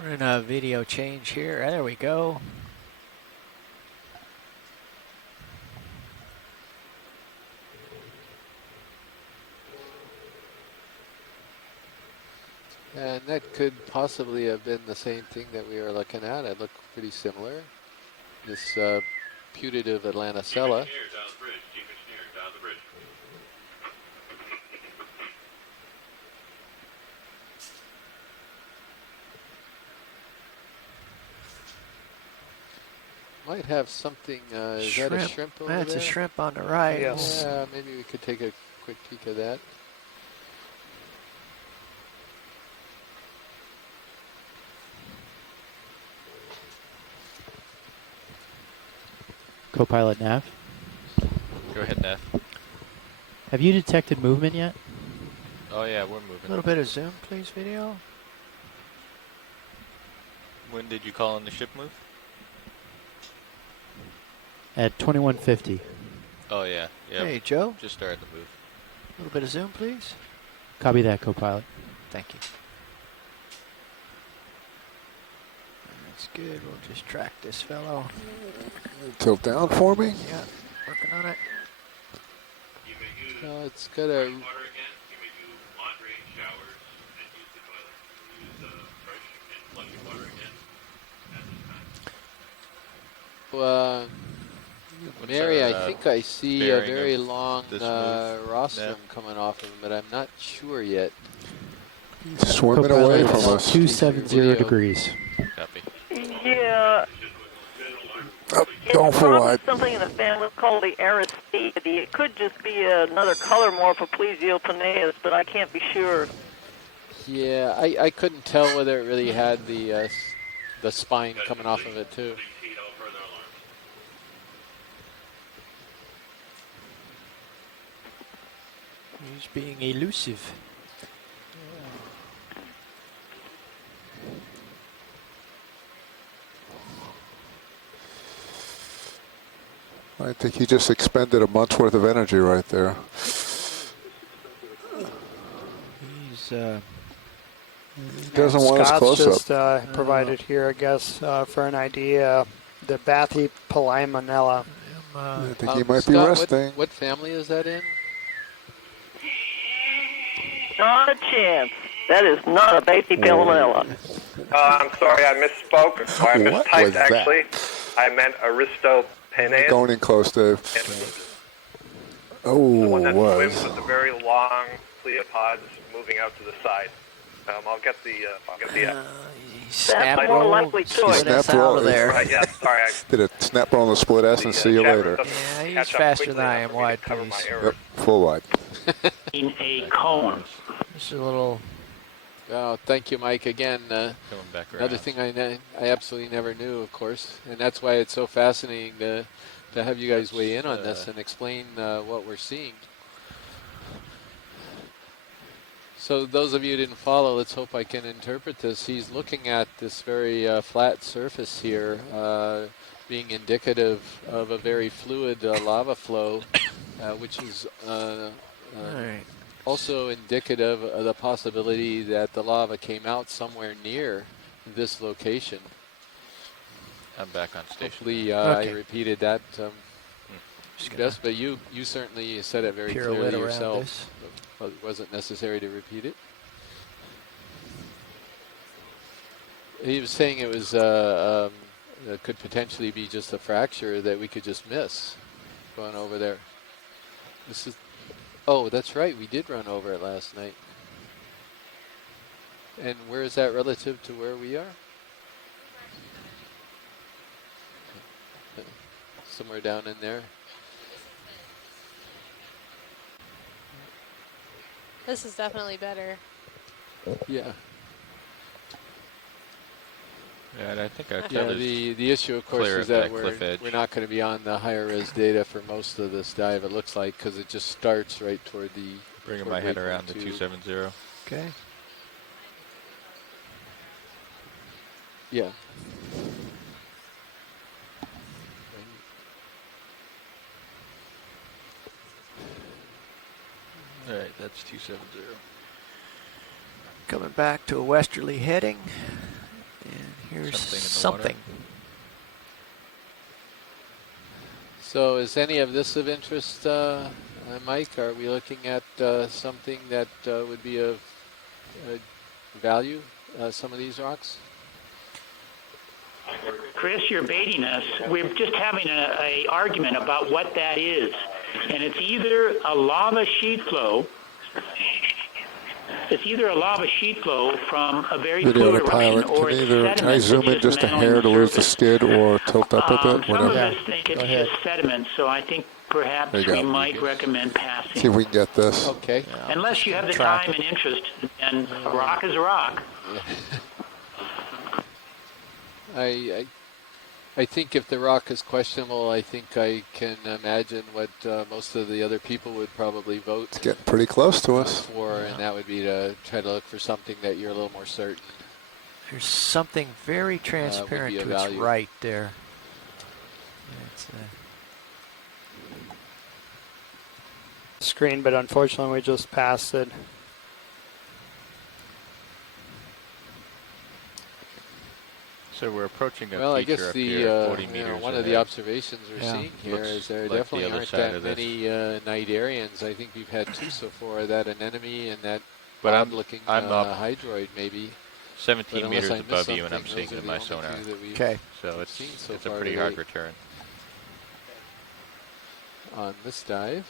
We're in a video change here. There we go. And that could possibly have been the same thing that we were looking at. It looked pretty similar. This putative Atlanticella. Chief engineer down the bridge. Chief engineer down the bridge. Might have something, is that a shrimp over That's there? a shrimp on the right. Yes. Yeah, maybe we could take a quick peek of that. Co-pilot Nav, Go ahead, Nav. have you detected movement yet? Oh yeah, we're A moving. little bit of zoom, please, video. When did you call in the ship move? At 2150. Oh yeah, yeah. Hey, Joe. Just started the move. A little bit of zoom, please. Copy that, co-pilot. Thank you. That's good. We'll just track this fellow. Tilt down for me. Yeah, working on it. You may use It's got a, water again. You may do laundry, showers, and use the toilet. Use fresh and flushing water again at this time. What's Mary, our, I think I see a bearing very of long this move? rostrum Yeah. coming off of him, but I'm not sure yet. He's swimming away from us. 270 degrees. Copy. Yeah. Going for wide. Something in the family called the Aristide. It could just be another color morph of Plesioponeus, but I can't be sure. Yeah, I couldn't tell whether it really had the spine coming off of it too. He's being elusive. I think he just expended a month's worth of energy right there. He's He doesn't want us Scott's close just up. provided here, I guess, for an idea, the Bathypalaemonella. I think he might Scott, be resting. What family is that in? Not a chance. That is not a Bathypalaemonella. I'm sorry, I misspoke. Or I What mistyped, was that? actually. I meant Aristopenes. Going in close, Dave. The one that Oh, swims was. with the very long pleopods moving out to the side. I'll get the. snap That's more roll. likely to it. Split us Snap roll. out of there. Right, yeah, sorry. Did a snap roll on the split S and see you chat later. room doesn't Yeah, he's catch up faster quickly than I enough am. for me to Wide, cover my please. error. Yep, full wide. In a cone. Just a little. Oh, thank you, Mike. Again, Coming back around. another thing I absolutely never knew, of course, and that's why it's so fascinating to have you guys weigh in on this and explain what we're seeing. So those of you who didn't follow, let's hope I can interpret this. He's looking at this very flat surface here, being indicative of a very fluid lava flow, which is Alright. also indicative of the possibility that the lava came out somewhere near this location. I'm back on station. Hopefully Okay. I repeated that Just gonna best, but you certainly said it very pirouette clearly around yourself. this. Well, it wasn't necessary to repeat it. He was saying it was it could potentially be just a fracture that we could just miss going over there. This is, oh, that's right, we did run over it last night. And where is that relative to where we are? Somewhere down in there. This is definitely better. Yeah. Yeah, and I think our Yeah, tether's the issue, of course, clear is of that that cliff edge. we're not going to be on the higher res data for most of this dive, it looks like, because it just starts right toward the... Bringing toward my head waypoint around the 2. 270. Okay. Yeah. All right, that's 270. Coming back to a westerly heading. And here's Something in the water. So is any of this of interest, Mike? Are we looking at something that would be of value, some of these rocks? Chris, you're baiting us. We're just having a argument about what that is. And it's either a lava sheet flow. It's either a lava sheet flow from a very Video fluid to eruption, pilot. or Can it's either sediment. I zoom in that's just a mantling hair to lose the surface. skid or tilt up a bit? Some of Whatever. us think it's just sediment, so I think perhaps There you we go. might recommend passing. See if we can get this. Okay. Yeah, Unless you have the track time and interest, and a rock is a rock. I think if the rock is questionable, I think I can imagine what most of the other people would probably vote It's getting pretty close to us. for, and that would be to try to look for something that you're a little more certain. There's something very transparent be of to its value. right there. It's, Screen, but unfortunately we just passed it. So we're approaching a Well, I feature guess up the here, 40 meters one of the ahead. observations we're seeing here Looks is there like the definitely other aren't side that of this. many Nightarians. I think we've had two so far, that anemone and that But odd-looking I'm up hydroid maybe. 17 But meters unless I above miss you, and I'm something, seeing those it are in my the only sonar. two that we've Okay. So it's seen so a far pretty to hard date return. on this dive.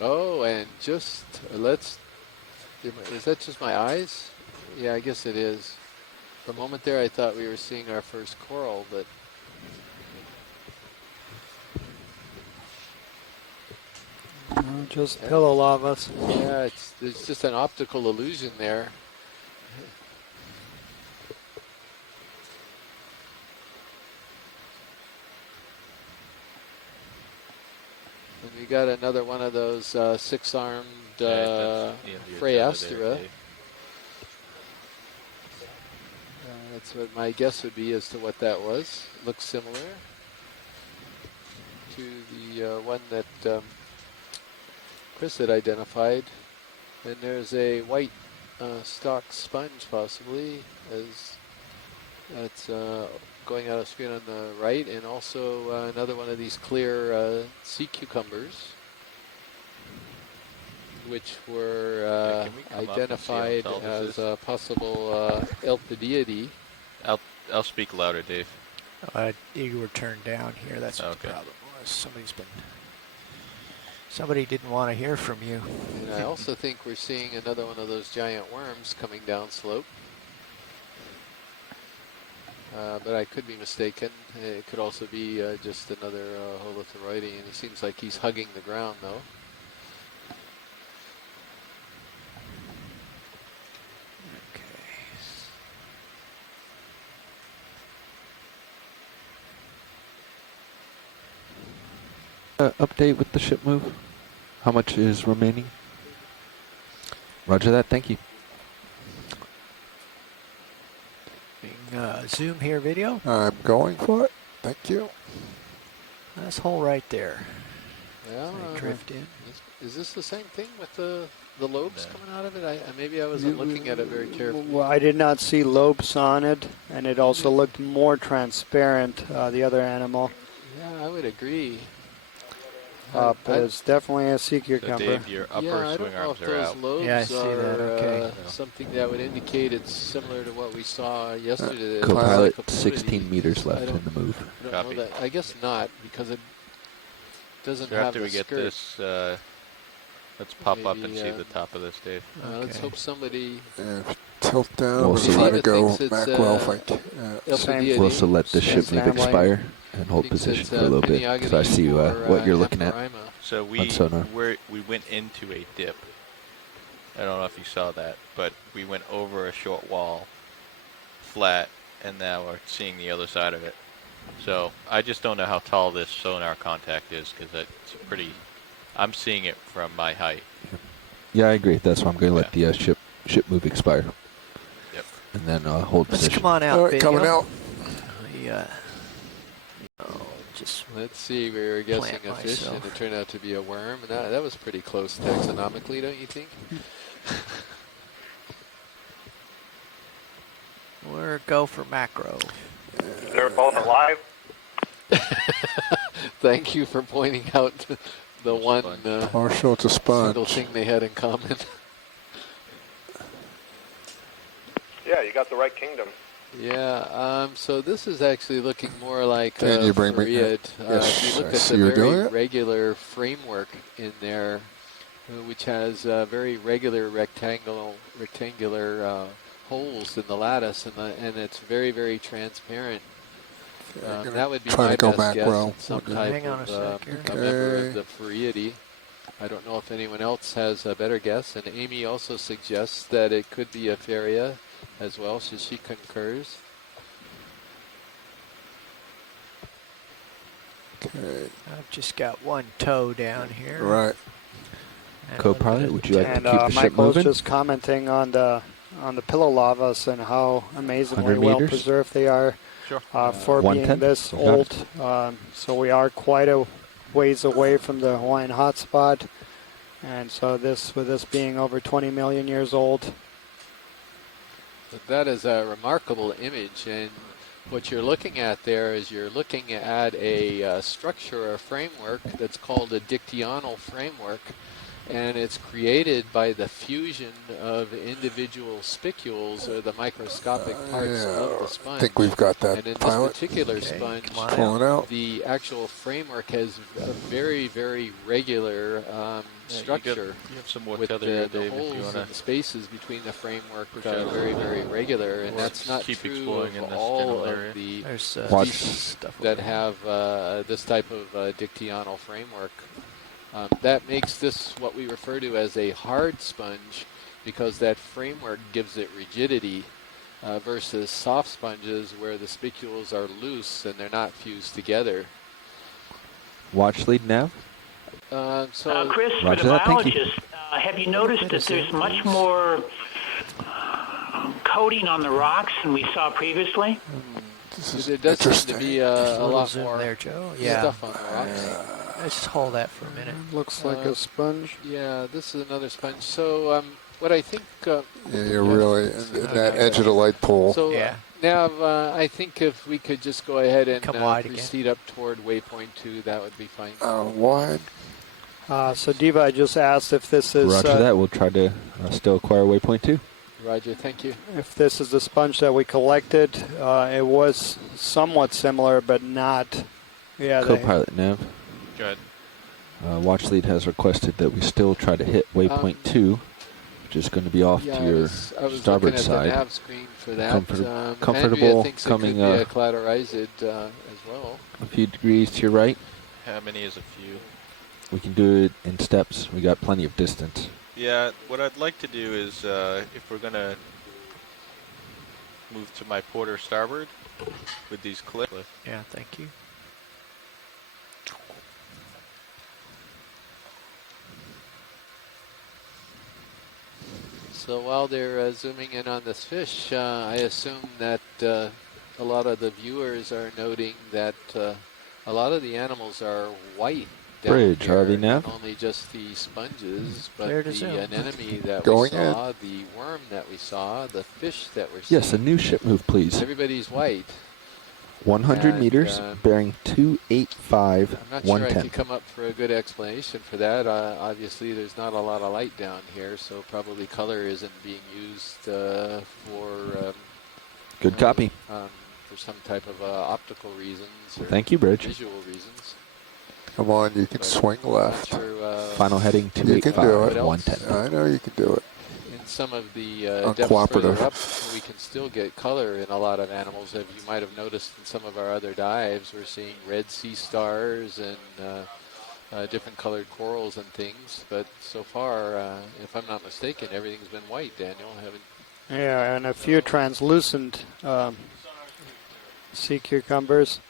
Oh, and just let's, is that just my eyes? Yeah, I guess it is. For a moment there I thought we were seeing our first coral, but Just pillow lavas. yeah, it's just an optical illusion there. And we got another one of those six-armed Phrastra. That's what my guess would be as to what that was. Looks similar to the one that Chris had identified. And there's a white stock sponge possibly, as that's going out of screen on the right, and also another one of these clear sea cucumbers, which were identified as a possible Elpidiidae. I'll speak louder, Dave. you were turned down here. That's what the Okay. problem was. Somebody didn't want to hear from you. And I also think we're seeing another one of those giant worms coming down slope. But I could be mistaken. It could also be just another Holothuridae, and he seems like he's hugging the ground though. Update with the ship move. How much is remaining? Roger that. Thank you. Zoom here video. I'm going for it. Thank you. This hole right there. Yeah. Drift in. Is this the same thing with the lobes coming out of it? Maybe I wasn't looking at it very carefully. Well, I did not see lobes on it, and it also looked more transparent, the other animal. Yeah, I would agree. But it's definitely a sea cucumber. So Dave, your upper I swing don't know arms if are those out. lobes Yeah, I see are that, okay. something that would indicate it's similar to what we saw yesterday. Co-pilot, Cyclopodidae. 16 meters I left don't- in the move. I don't Copy. know that. I guess not, because it doesn't So have after the we get skirt. this, let's pop up and Maybe, see the top of this, Dave. Let's hope somebody... Yeah, tilt down. We'll We'll see. try to go Thinks it's, Macwell if I can. Same. We'll also let the Same ship move family. expire and hold thinks position it's, for a little bit, because I see Piniagone what or, you're looking at. Amphiorima. So on sonar. we went into a dip. I don't know if you saw that, but we went over a short wall, flat, and now we're seeing the other side of it. So I just don't know how tall this sonar contact is, because it's pretty. I'm seeing it from my height. Yeah, I agree. That's why I'm going to let the ship move expire. Yep. And then hold Let's position. come on out, All right, video. coming out. Just Let's see, we were guessing plant a fish, and myself. it turned out to be a worm. That was pretty close taxonomically, don't you think? We're go for macro. They're both alive. Thank you for pointing out the one Partial to single sponge. thing they had in common. Yeah, you got the right kingdom. Yeah, so this is actually looking more like Can you bring me? Fariad. Yes, If you look I at see the you're doing very it. regular framework in there, which has very regular rectangular holes in the lattice, and it's very, very transparent. gonna That would be try my to go best guess. macro. It's some Okay. type Hang on of a sec here. a member Okay. of the Fariidae. I don't know if anyone else has a better guess, and Amy also suggests that it could be a Faria as well, so she concurs. Okay. I've just got one toe down here. Right. Co-pilot, would you like to And keep the ship Michael was moving? just commenting on the pillow lavas and how amazingly 100 well meters? preserved they are Sure. for being 110? this You got old. So we are quite a ways away from the Hawaiian hotspot, and so with this being over 20 million years old. But that is a remarkable image, and what you're looking at there is you're looking at a structure or framework that's called a dictyonal framework, and it's created by the fusion of individual spicules or the microscopic parts of the I sponge. think we've got that And in pilot. this particular sponge, Pulling out. the actual framework has a very, very regular structure. You have some more with tether the, here, the Dave, if holes you and want the spaces between the framework to. very, very regular, and Or that's not keep true exploring in of this all general of area. the There's species stuff that over here. have this type of dictyonal framework. That makes this what we refer to as a hard sponge, because that framework gives it rigidity versus soft sponges where the spicules are loose and they're not fused together. Watch lead nav. So Chris, for Roger the that, thank you. biologist, have you noticed that there's much more coating on the rocks than we saw previously? there does seem to be a lot zoom more there, Joe. Yeah. stuff on the rocks. Let's just hold that for a minute. Looks like a sponge. Yeah, this is another sponge. So what I think... Yeah, you're really in that edge of the light pole. So Yeah. Nav, I think if we could just go ahead and Come wide again. proceed up toward waypoint 2, that would be fine. Wide. So Diva, I just asked if this is Roger that. We'll try to still acquire waypoint 2. Roger, thank you. if this is the sponge that we collected. It was somewhat similar, but not. Yeah. Co-pilot nav. Good. Watch lead has requested that we still try to hit waypoint 2, which is going to be off Yeah, to your I was starboard looking side. at the nav screen for that. Comfortable Andrea thinks coming it could be a Cladorizid as well. a few degrees to your right. How many is a few? We can do it in steps. We got plenty of distance. Yeah, what I'd like to do is, if we're going to move to my quarter starboard with these clips. Yeah, thank you. So while they're zooming in on this fish, I assume that a lot of the viewers are noting that a lot of the animals are white down Bridge, here, Harvey Nav. not only just the sponges, but Clear to the zoom. anemone that Going we saw, the worm that we saw, the fish that we're seeing. Yes, a new ship move, please. Everybody's white. 100 And, meters, bearing 285, I'm not sure I 110. could come up for a good explanation for that. Obviously, there's not a lot of light down here, so probably color isn't being used for Good copy. For some type of optical reasons or Thank you, Bridge. visual reasons. Come on, you can But swing I'm left. not sure, Final heading You can do 285, it. 110. I know you can do it. in some of the depths further Uncooperative. up, we can still get color in a lot of animals. As you might have noticed in some of our other dives, we're seeing red sea stars and different colored corals and things. But so far, if I'm not mistaken, everything's been white, Daniel. Haven't. Yeah, and a few translucent sea cucumbers.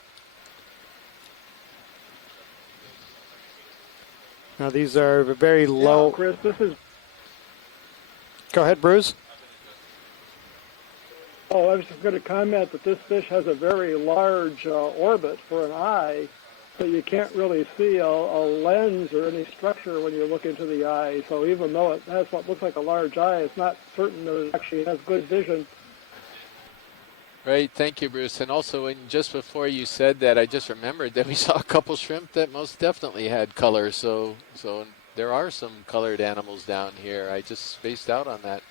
Now these are very low. Yeah, Chris, this is. Go ahead, Bruce. Oh, I was just going to comment that this fish has a very large orbit for an eye, so you can't really see a lens or any structure when you look into the eye. So even though it has what looks like a large eye, it's not certain that it actually has good vision. Right, thank you, Bruce. And also, just before you said that, I just remembered that we saw a couple shrimp that most definitely had color. So there are some colored animals down here. I just spaced out on that.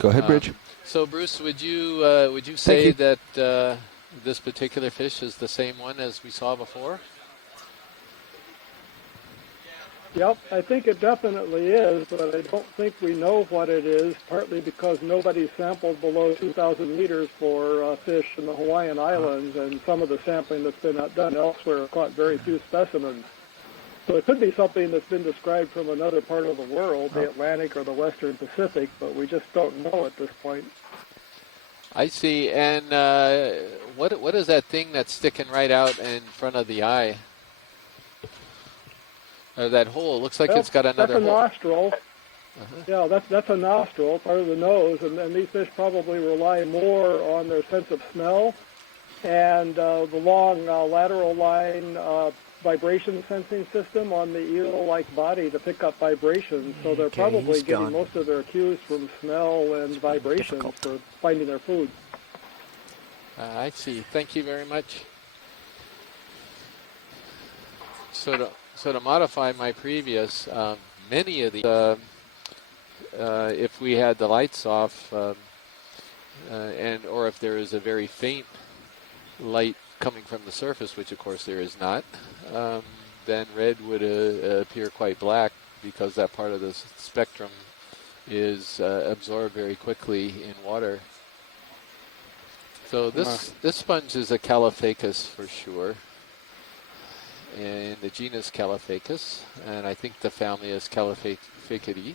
Go ahead, Bridge. So, Bruce, would you say that this particular fish is the same one as we saw before? Yep, I think it definitely is, but I don't think we know what it is, partly because nobody sampled below 2,000 meters for fish in the Hawaiian Islands, and some of the sampling that's been done elsewhere caught very few specimens. So it could be something that's been described from another part of the world, the Atlantic or the Western Pacific, but we just don't know at this point. I see. And what is that thing that's sticking right out in front of the eye? Or that hole? It looks like it's got another hole. That's a nostril. Yeah, that's a nostril, part of the nose, and these fish probably rely more on their sense of smell and the long lateral line vibration sensing system on the eel-like body to pick up vibrations. So they're probably getting most of their cues from smell and vibrations for finding their food. I see. Thank you very much. So to modify my previous, many of the, if we had the lights off, or if there is a very faint light coming from the surface, which of course there is not, then red would appear quite black because that part of the spectrum is absorbed very quickly in water. So this sponge is a Calophacus for sure, in the genus Calophacus, and I think the family is Calophacidae.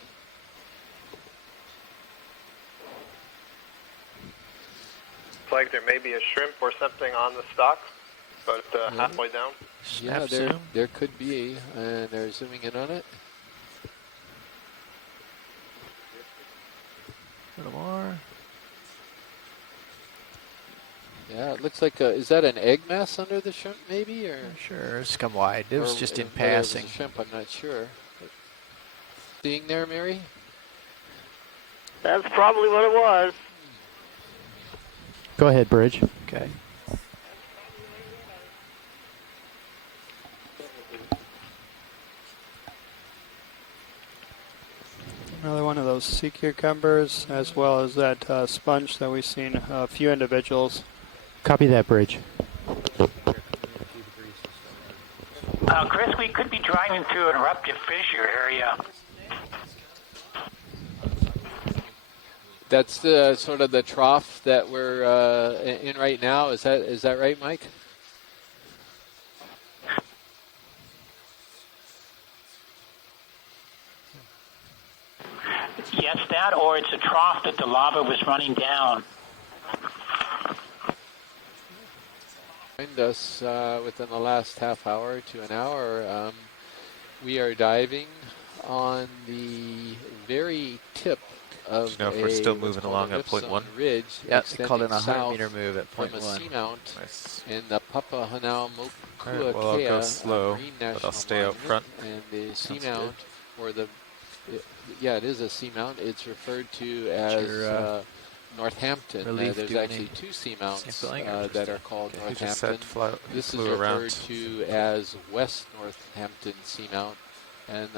Looks like there may be a shrimp or something on the stock, but halfway down. Yeah, there could be, and they're zooming in on it. A little more. Yeah, it looks like is that an egg mass under the shrimp, maybe, or? Sure, it's come wide. It was just in whether it was passing. a shrimp, I'm not sure. Seeing there, Mary? That's probably what it was. Go ahead, Bridge. Okay. Another one of those sea cucumbers, as well as that sponge that we've seen a few individuals. Copy that, Bridge. Chris, we could be driving through an eruptive fissure area. That's the sort of the trough that we're in right now. Is that right, Mike? Yes, that, or it's a trough that the lava was running down. Find us within the last half hour to an hour. We are diving on the very tip of if we're still moving along at 0.1? ridge. Yeah, they called it a extending 100-meter move at from a 0.1. seamount Nice. in the Papahanaumokuakea Well, I'll go slow, Marine but I'll National stay out front. Monument. And the Sounds seamount, or the it is a seamount. It's referred to as Northampton. relief There's doing actually two seamounts that are called He just said Northampton. This is flew referred around. to as West Northampton Seamount, and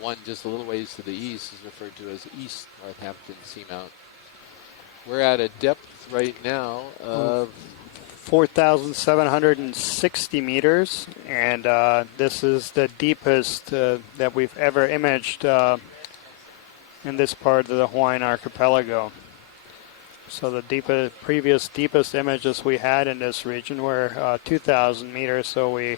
one just a little ways to the east is referred to as East Northampton Seamount. We're at a depth right now of 4,760 meters, and this is the deepest that we've ever imaged in this part of the Hawaiian archipelago. So the previous deepest images we had in this region were 2,000 meters, so we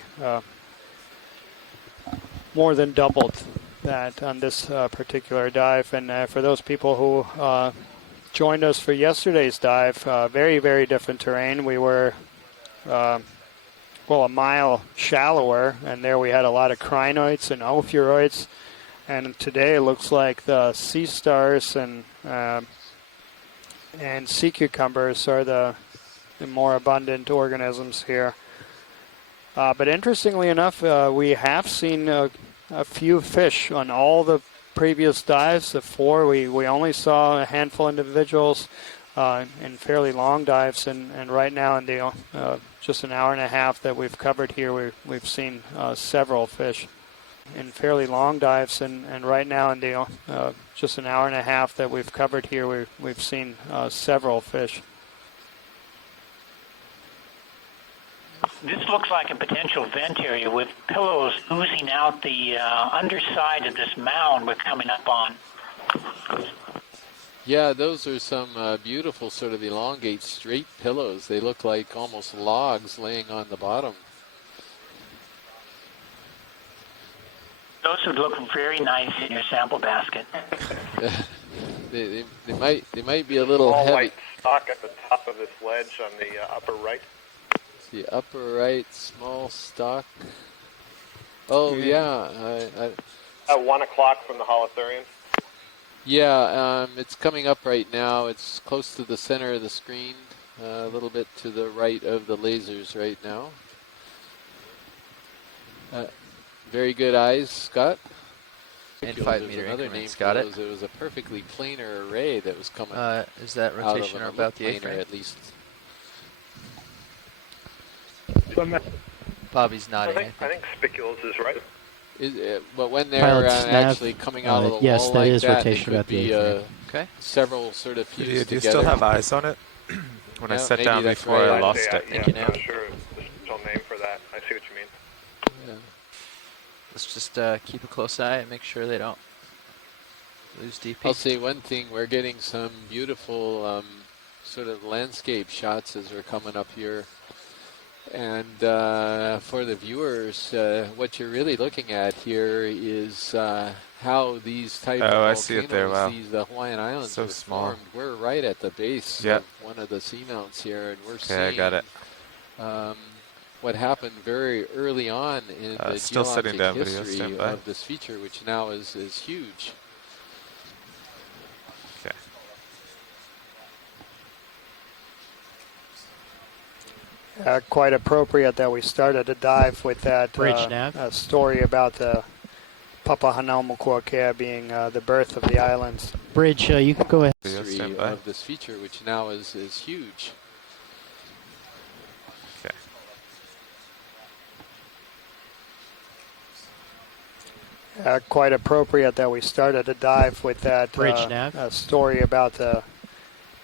more than doubled that on this particular dive. And for those people who joined us for yesterday's dive, very, very different terrain. We were, a mile shallower, and there we had a lot of crinoids and ophiuroids. And today it looks like the sea stars and sea cucumbers are the more abundant organisms here. But interestingly enough, we have seen a few fish on all the previous dives. The 4, we only saw a handful of individuals in fairly long dives, and right now in the just an hour and a half that we've covered here, we've seen several fish in fairly long dives, and right now in the just an hour and a half that we've covered here, we've seen several fish. This looks like a potential vent area with pillows oozing out the underside of this mound we're coming up on. Yeah, those are some beautiful sort of elongate straight pillows. They look like almost logs laying on the bottom. Those would look very nice in your sample basket. they might be a little small heavy. white stock at the top of this ledge on the upper right. The upper right, small stock. Oh yeah, At 1 o'clock from the holothurian. Yeah, it's coming up right now. It's close to the center of the screen, a little bit to the right of the lasers right now. Very good eyes, Scott. And There's 5 meter another name increments, for got it. those. It was a perfectly planar array that was coming. Is that rotation out or of about the planar A-frame? at least? Bobby's nodding. I think spicules is right. But when they're Pilot's nav, actually coming out of the yes, wall that like is that, rotation they about could the be A-frame. Okay. several sort of fused Do you together. still have eyes on it? When I Yeah, sat maybe down that's before, right. I lost it. Yeah, I'm not sure the special name for that. I see what you mean. Yeah. Let's just keep a close eye and make sure they don't lose DP. I'll say one thing, we're getting some beautiful sort of landscape shots as we're coming up here. And for the viewers, what you're really looking at here is how these type of I volcanoes, see it there, wow. the Hawaiian Islands So were small. formed. We're right at the base Yeah. of one of the seamounts here, and we're Okay, I got it. what happened very early on in the still sitting down, geologic video, history stand by. of this feature, which now is huge. Okay. Quite appropriate that we started a dive with that Bridge nav. story about the Papahanaumokuakea being the birth of the islands. Bridge, you can go ahead. History stand by. of this feature, which now is huge. Okay. Quite appropriate that we started a dive with that Bridge nav. story about the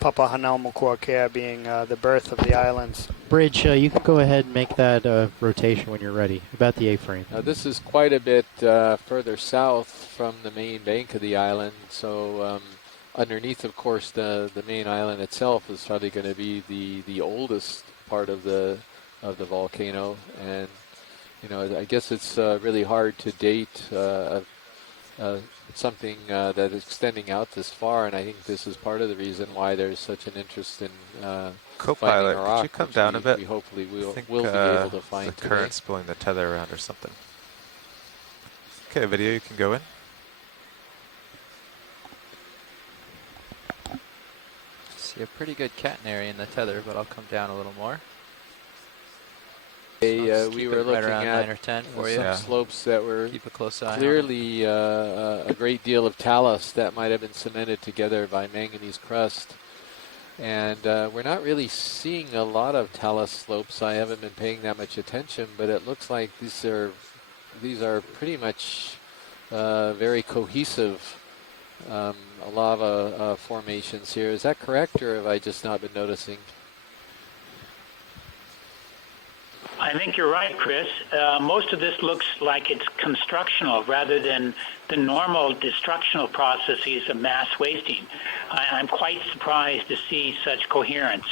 Papahanaumokuakea being the birth of the islands. Bridge, you can go ahead and make that rotation when you're ready, about the A-frame. Now this is quite a bit further south from the main bank of the island, so underneath, of course, the main island itself is probably going to be the oldest part of the volcano, and I guess it's really hard to date something that is extending out this far, and I think this is part of the reason why there's such an interest in Co-pilot, finding a rock, could you come which down a bit? We hopefully will I think, be able to find the today. current's pulling the tether around or something. Okay, video, you can go in. See a pretty good catenary in the tether, but I'll come down a little more. We Keep were it right looking around at 9 or 10 for some you. slopes that were Keep a close eye on clearly a great deal of talus that might have been cemented together by manganese crust. And we're not really seeing a lot of talus slopes. I haven't been paying that much attention, but it looks like these are pretty much very cohesive lava formations here. Is that correct, or have I just not been noticing? I think you're right, Chris. Most of this looks like it's constructional rather than the normal destructional processes of mass wasting. I'm quite surprised to see such coherence.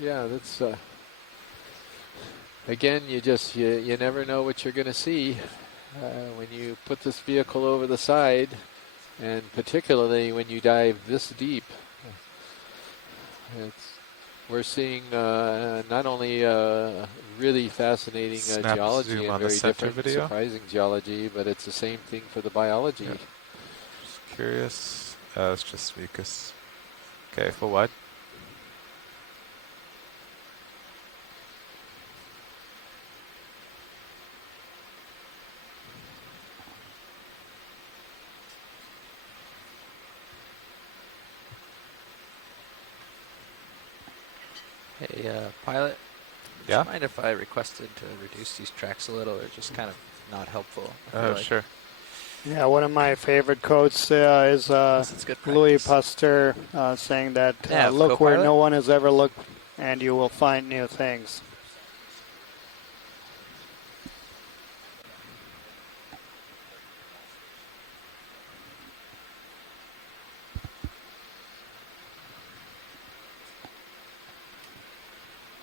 Yeah, that's again, you never know what you're going to see when you put this vehicle over the side, and particularly when you dive this deep. We're seeing not only really fascinating Snap geology zoom and on the very center different, video. surprising geology, but it's the same thing for the biology. Yeah. Just curious. It's just mucus. Okay, full wide. Hey, pilot. Yeah? Would you mind if I requested to reduce these tracks a little? They're just kind of not helpful. Oh, sure. Yeah, one of my favorite quotes is Louis Pasteur saying that, look where no one has ever looked and you will find new things.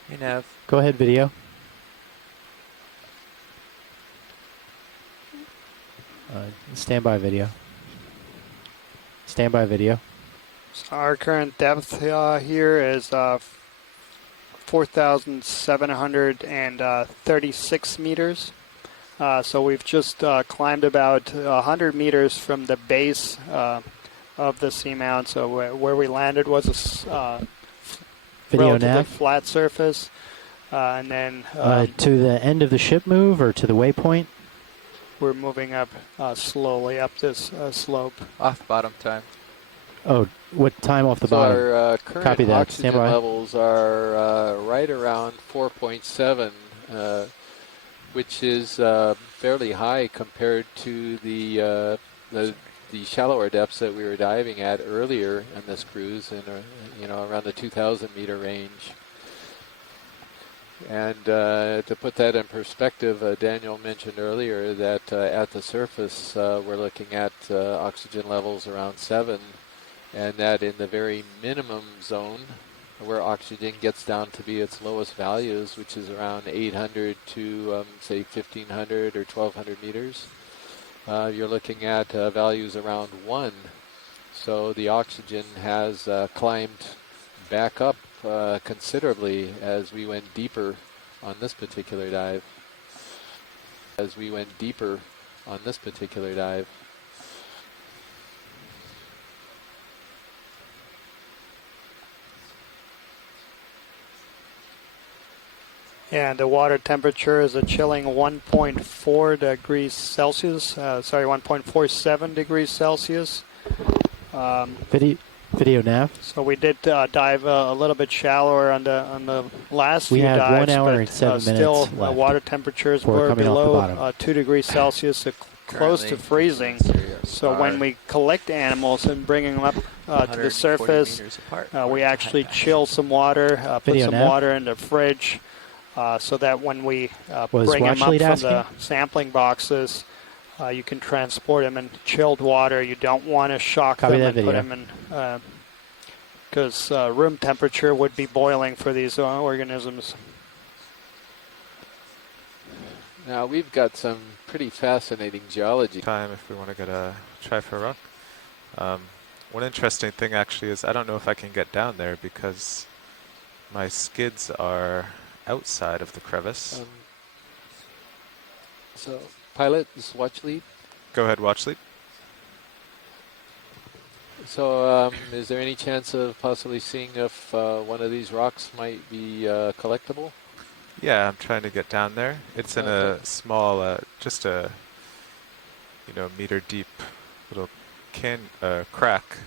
Hey, Nav. Go ahead, video. Standby video. Standby video. So our current depth here is 4,736 meters. So we've just climbed about 100 meters from the base of the seamount. So where we landed was a relatively flat surface. And then to the end of the ship move or to the waypoint? We're moving up slowly up this slope. Off bottom time. Oh, what time off the So bottom? our current Copy that. oxygen Standby. levels are right around 4.7, which is fairly high compared to the shallower depths that we were diving at earlier in this cruise, in around the 2,000 meter range. And to put that in perspective, Daniel mentioned earlier that at the surface we're looking at oxygen levels around 7, and that in the very minimum zone where oxygen gets down to be its lowest values, which is around 800 to say 1,500 or 1,200 meters, you're looking at values around 1. So the oxygen has climbed back up considerably as we went deeper on this particular dive. And the water temperature is a chilling 1.4 degrees Celsius. 1.47 degrees Celsius. Video nav. So we did dive a little bit shallower on the last We few have dives, 1 hour but and 7 still minutes left water temperatures before were coming off the below bottom. 2 degrees Celsius, close to freezing. So when we collect animals and bring them up to the surface, we actually chill some water, put some water in the fridge, so that when we bring them up from the sampling boxes, you can transport them in chilled water. You don't want to shock them and put them in, because room temperature would be boiling for these organisms. Now we've got some pretty fascinating geology. Time if we want to get a try for a rock. One interesting thing actually is I don't know if I can get down there because my skids are outside of the crevice. So pilot, this is watch lead. Go ahead, watch lead. So is there any chance of possibly seeing if one of these rocks might be collectible? Yeah, I'm trying to get down there. It's in a small, just a, meter deep little crack.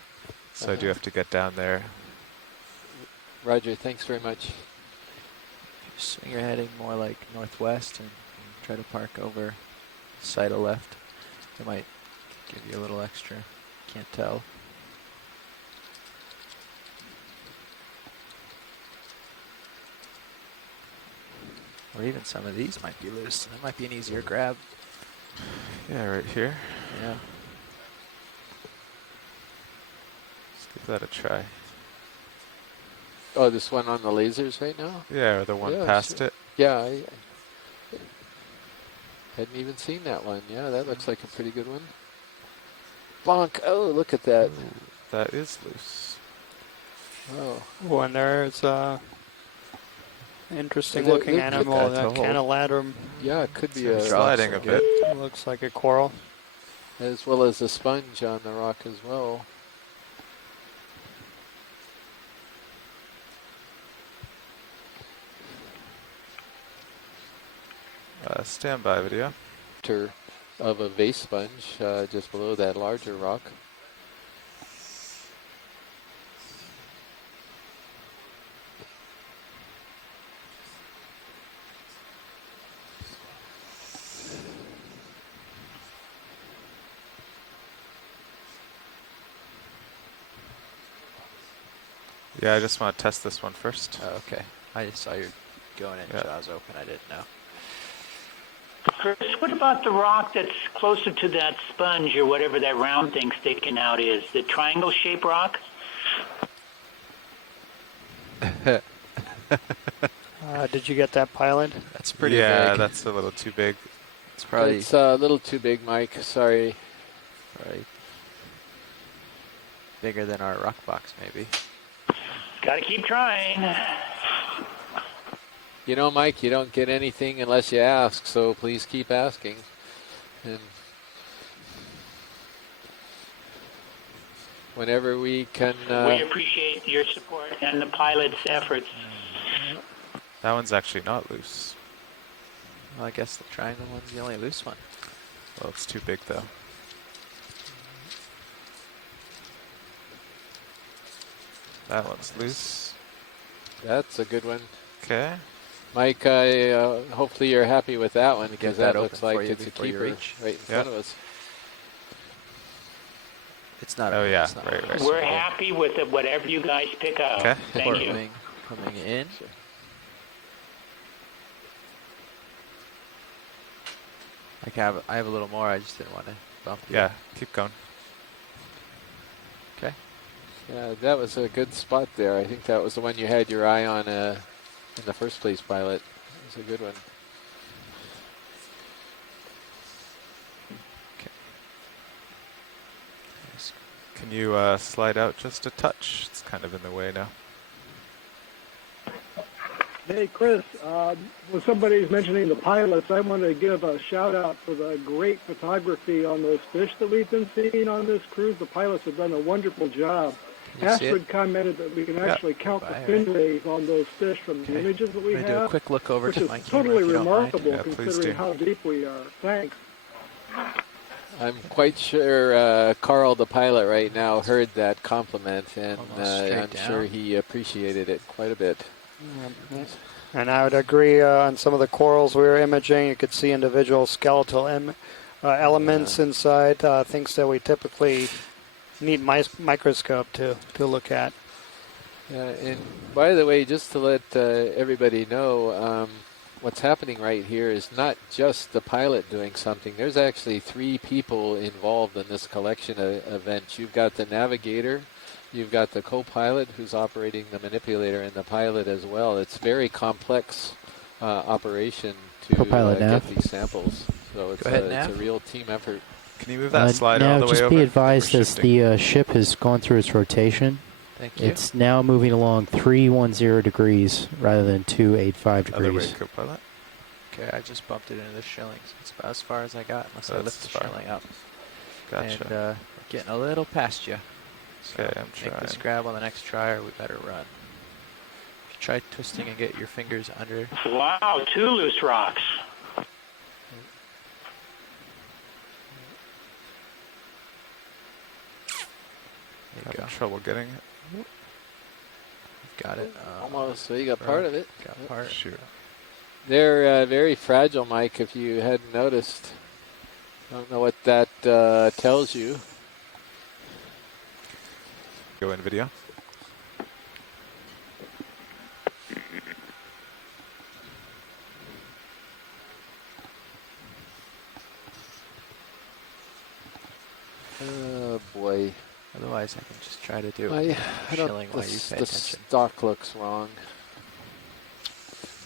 So I do have to get down there. Roger, thanks very much. Swing your heading more like northwest and try to park over side of left. It might give you a little extra. Can't tell. Or even some of these might be loose. That might be an easier grab. Yeah, right here. Yeah. Let's give that a try. Oh, this one on the lasers right now? Yeah, or the one Yeah, past sure. it. Yeah, I hadn't even seen that one. Yeah, that looks like a pretty good one. Bonk. Oh, look at that. Ooh, that is loose. Oh. One there's interesting There- looking there could- animal, That's a that hold. cantiladrum. Yeah, it could be It's a sliding a bit. Looks like a coral. as well as a sponge on the rock as well. Standby video. Of a vase sponge just below that larger rock. Yeah, I just want to test this one first. Oh, okay. I just saw you going in, Yeah. jaws open. I didn't know. Chris, what about the rock that's closer to that sponge or whatever that round thing sticking out is? The triangle-shaped rock? Did you get that, Pilot? That's pretty Yeah, big. that's a little too big. It's probably It's a little too big, Mike. Sorry. bigger than our rock box, maybe. Gotta keep trying. You know, Mike, you don't get anything unless you ask, so please keep asking. And whenever we can... We appreciate your support and the pilot's efforts. That one's actually not loose. Well, I guess the triangle one's the only loose one. Well, it's too big though. That one's loose. That's a good one. Okay. Mike, hopefully you're happy with that one because that that looks open for like you it's a before you keeper reach. right in front of us. It's not. Oh, yeah, it's not right, right. We're happy with it, whatever you guys pick up. Okay. Thank you. Coming in. I have a little more. I just didn't want to bump you. Yeah, keep going. Okay. Yeah, that was a good spot there. I think that was the one you had your eye on in the first place, Pilot. It was a good one. Can you slide out just a touch? It's kind of in the way now. Hey, Chris, when somebody's mentioning the pilots, I want to give a shout out for the great photography on those fish that we've been seeing on this cruise. The pilots have done a wonderful job. Can you see it? Astrid commented that we can actually count the Bye, fin rays on those fish from the images that we I'm gonna do a have, quick look over which to is my camera totally if you don't mind. remarkable Yeah, please considering do. how deep we are. Thanks. I'm quite sure Carl, the pilot, right now heard that compliment, and Almost straight I'm sure down. he appreciated it quite a bit. And I would agree on some of the corals we were imaging. You could see individual skeletal elements inside, things that we typically need microscope to look at. And by the way, just to let everybody know, what's happening right here is not just the pilot doing something. There's actually 3 people involved in this collection event. You've got the navigator, you've got the co-pilot who's operating the manipulator, and the pilot as well. It's a very complex operation to Co-pilot get nav. these samples. So it's, Go ahead, it's a Nav. real team effort. Can you move that slide now all the way just over? be advised We're as shifting. the ship has gone through its rotation. Thank you. It's now moving along 310 degrees rather than 285 Other way, degrees. co-pilot. Okay, I just bumped it into the shillings. It's about as far as I got, unless I That's lift the far. shilling up. Gotcha. And we're getting a little past you. So Okay, I'm make this trying. grab on the next try, or we better run. Try twisting and get your fingers under. Wow, 2 loose rocks. There you Having go. trouble getting it. Got it. Almost. So you got part of it. Got part. Shoot. They're very fragile, Mike, if you hadn't noticed. Don't know what that tells you. Go in video. Oh, boy. Otherwise, Otherwise, I can just try to do I don't. shilling while you pay The attention. stock looks wrong.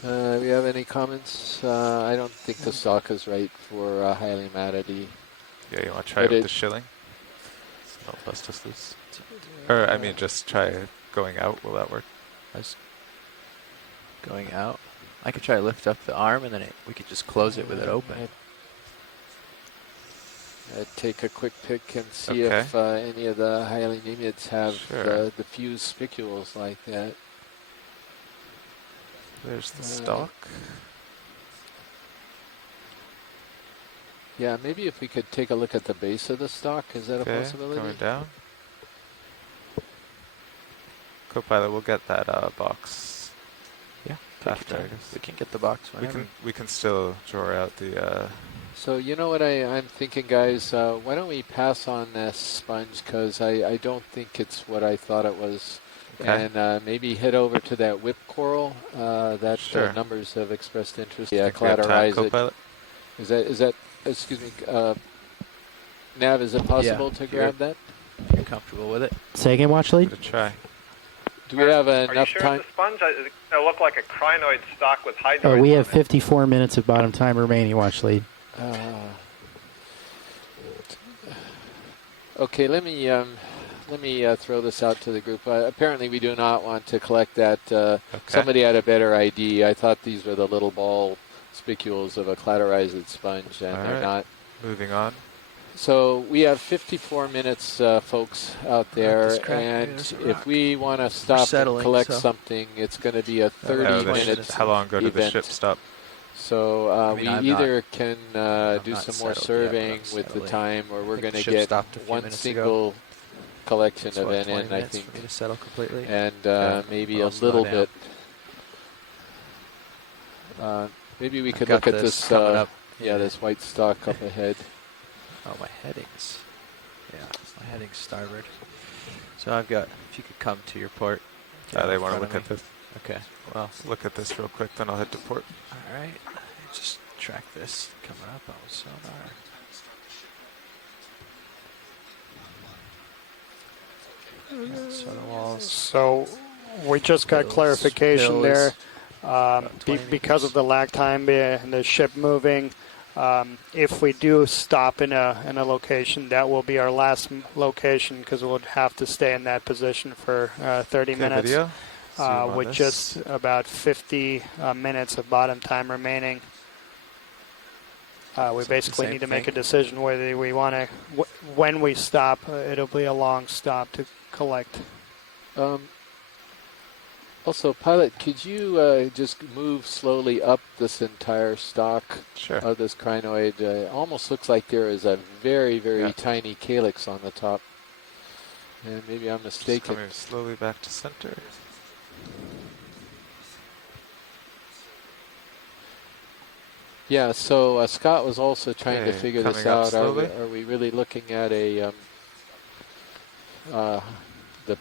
We have any comments? I don't think the stock is right for highly matted-y. Yeah, you want to try it with the shilling? Don't bust us loose. Or, I mean, just try going out. Will that work? Going out? I could try to lift up the arm, and then we could just close it with it open. I'd take a quick pick and see if any of the highly nemids have the fused spicules like that. There's the stalk. Yeah, maybe if we could take a look at the base of the stalk. Is that a possibility? Going down. Copilot, we'll get that box. Yeah, after, I guess. We can get the box whenever. We can still draw out the. So you know what I'm thinking, guys? Why don't we pass on this sponge, because I don't think it's what I thought it was. Okay. And maybe head over to that whip coral that numbers have expressed interest. Yeah, collateralize it. Is that? Excuse me, Nav. Is it possible to grab that? If you're comfortable with it. Say again, watch lead. Try. Do we have enough Are you sure time? It's a sponge? It's going to look like a crinoid stock with hydroids. We have 54 minutes of bottom time remaining, watch lead. Okay, let me throw this out to the group. Apparently, we do not want to collect that. Somebody had a better ID. I thought these were the little ball spicules of a clatorized sponge, and they're not. Moving on. So we have 54 minutes, folks, out there, and if we want to stop and collect something, it's going to be a 30-minute How long ago did the ship stop? So we either can do some more surveying with the time, or we're going to get one single collection event in, I think, for me to settle completely. and maybe a little bit. Maybe we could look at this. This white stock up ahead. Oh, my headings. Yeah, my headings starboard. So I've got, if you could come to your port. They want to look at this. Okay, well. Look at this real quick, then I'll head to port. All right, just track this coming up on sonar. So we just got clarification there. Because of the lag time and the ship moving, if we do stop in a location, that will be our last location, because we'll have to stay in that position for 30 minutes. With just about 50 minutes of bottom time remaining. We basically need to make a decision whether we want to, when we stop, it'll be a long stop to collect. Also, pilot, could you just move slowly up this entire stalk of this crinoid? It almost looks like there is a very, very tiny calyx on the top. And maybe I'm mistaken. Coming slowly back to center. Yeah, so Scott was also trying to figure this out. Are we really looking at the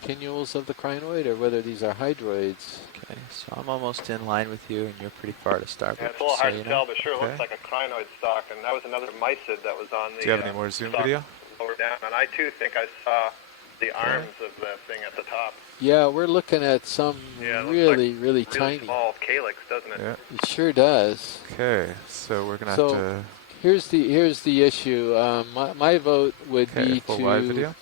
pinnules of the crinoid, or whether these are hydroids? Okay, so I'm almost in line with you, and you're pretty far to starboard. Yeah, it's a little hard to tell, but sure looks like a crinoid stock, and that was another mysid that was on the. Do you have any more zoom video? Lower down, and I too think I saw the arms of the thing at the top. Yeah, we're looking at some really tiny. Small calyx, doesn't it? Yeah. It sure does. Okay, so we're gonna have to. Here's the issue. My vote would be full to. wide video.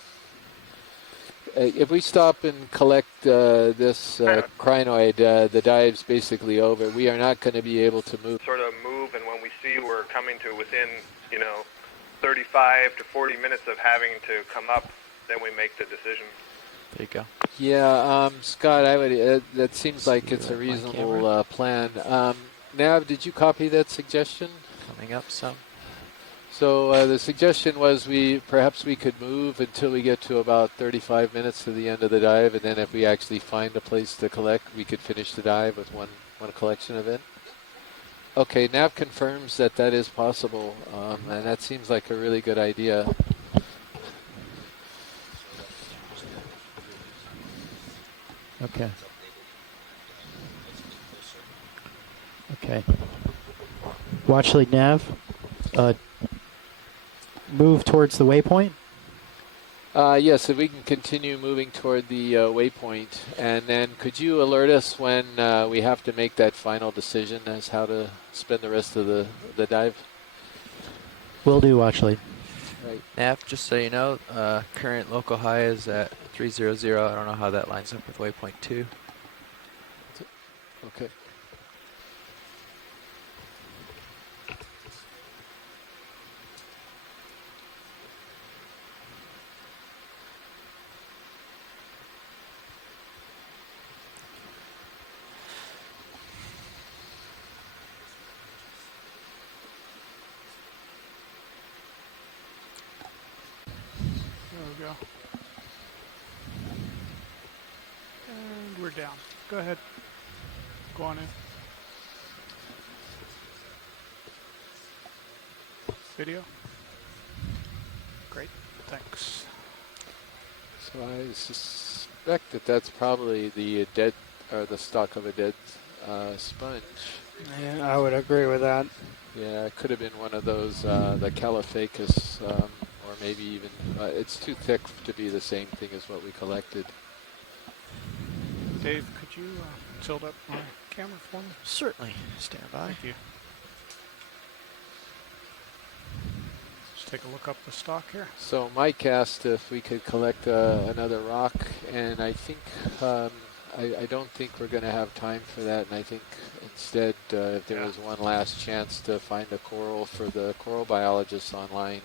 If we stop and collect this crinoid, the dive's basically over. We are not going to be able to move. Sort of move, and when we see we're coming to within, 35 to 40 minutes of having to come up, then we make the decision. There you go. Yeah, Scott, I would. That seems like it's a reasonable plan. Nav, did you copy that suggestion? Coming up some. So the suggestion was perhaps we could move until we get to about 35 minutes to the end of the dive, and then if we actually find a place to collect, we could finish the dive with one collection event. Okay, Nav confirms that is possible, and that seems like a really good idea. Okay. Okay. Watch lead nav. Move towards the waypoint. Yes, if we can continue moving toward the waypoint, and then could you alert us when we have to make that final decision as how to spend the rest of the dive? Will do, actually. Right. Nav, just so you know, current local high is at 300. I don't know how that lines up with waypoint 2. Okay. There we go. And we're down. Go ahead. Go on in. Video. Great. Thanks. So I suspect that that's probably the dead, or the stalk of a dead sponge. Yeah, I would agree with that. Yeah, it could have been one of those, the Caliphacus, or maybe even, it's too thick to be the same thing as what we collected. Dave, could you tilt up my camera for me? Certainly. Stand by. Thank you. Let's take a look up the stock here. So Mike asked if we could collect another rock, and I think, I don't think we're going to have time for that, and I think instead, if there was one last chance to find a coral for the coral biologists online.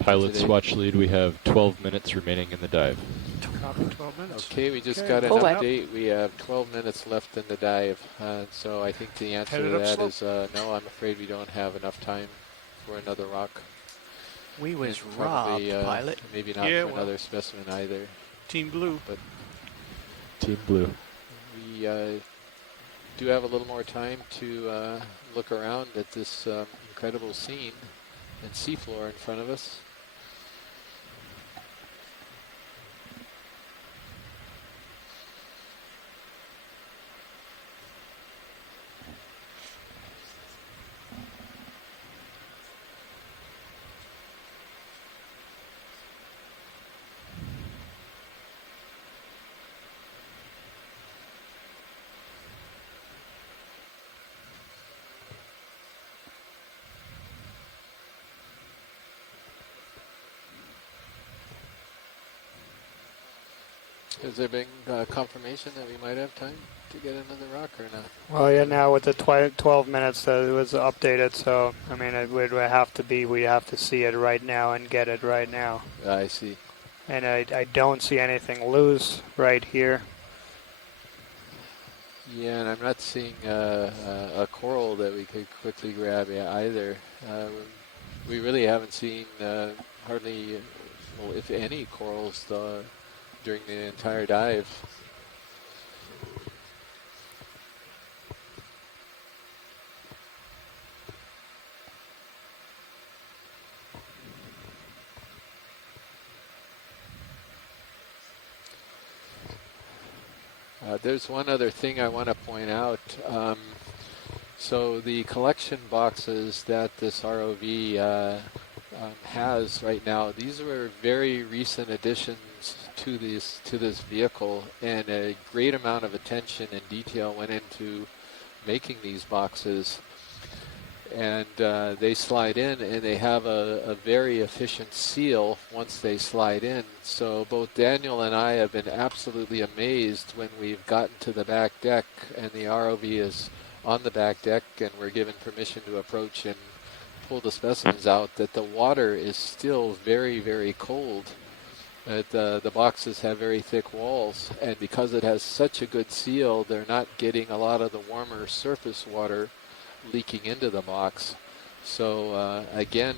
Pilot's watch lead, we have 12 minutes remaining in the dive. Copy, 12 minutes. Okay, we just got an update. We have 12 minutes left in the dive, so I think the answer to that is no, I'm afraid we don't have enough time for another rock. We was And probably, robbed, pilot. Maybe not for another specimen either. Team Blue. But Team Blue. we do have a little more time to look around at this incredible scene and seafloor in front of us. Has there been confirmation that we might have time to get another rock or not? Well, yeah, now with the 12 minutes it was updated, so, I mean, it would have to be, we have to see it right now and get it right now. I see. And I don't see anything loose right here. Yeah, and I'm not seeing a coral that we could quickly grab either. We really haven't seen hardly, well, if any, corals during the entire dive. There's one other thing I want to point out. So the collection boxes that this ROV has right now, these were very recent additions to this vehicle, and a great amount of attention and detail went into making these boxes. And they slide in, and they have a very efficient seal once they slide in. So both Daniel and I have been absolutely amazed when we've gotten to the back deck and the ROV is on the back deck and we're given permission to approach and pull the specimens out, that the water is still very, very cold. The boxes have very thick walls, and because it has such a good seal, they're not getting a lot of the warmer surface water leaking into the box. So again,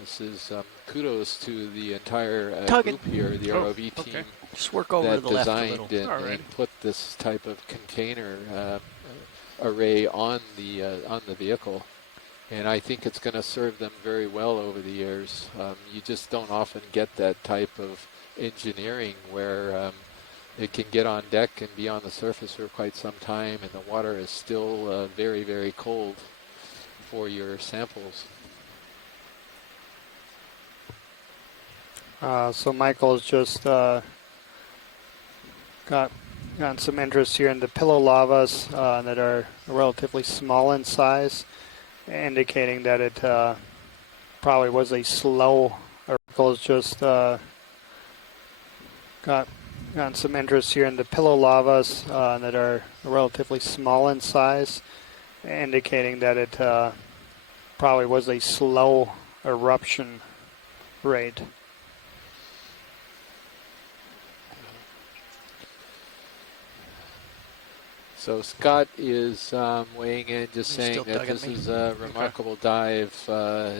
this is kudos to the entire group here, the ROV team, just work over that to the left a designed little. and put this type of container array on the vehicle. And I think it's going to serve them very well over the years. You just don't often get that type of engineering where it can get on deck and be on the surface for quite some time, and the water is still very, very cold for your samples. So Michael's just gotten some interest here in the pillow lavas that are relatively small in size, indicating that it probably was a slow. Michael's just gotten some interest here in the pillow lavas that are relatively small in size, indicating that it probably was a slow eruption rate. So Scott is weighing in, just You're saying still that tugging this me? is a remarkable dive,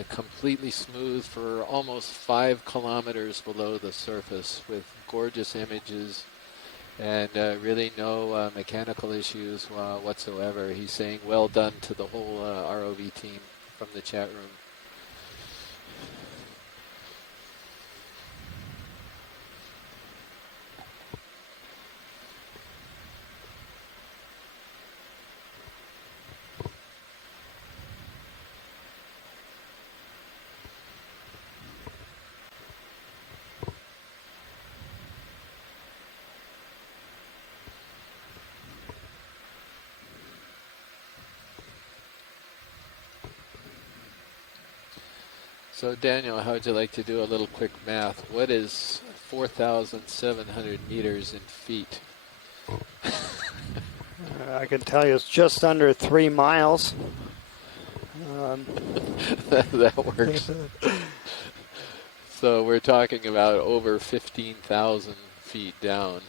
completely smooth for almost 5 kilometers below the surface, with gorgeous images and really no mechanical issues whatsoever. He's saying well done to the whole ROV team from the chat room. So Daniel, how would you like to do a little quick math? What is 4,700 meters in feet? I can tell you it's just under 3 miles. That works. So we're talking about over 15,000 feet down.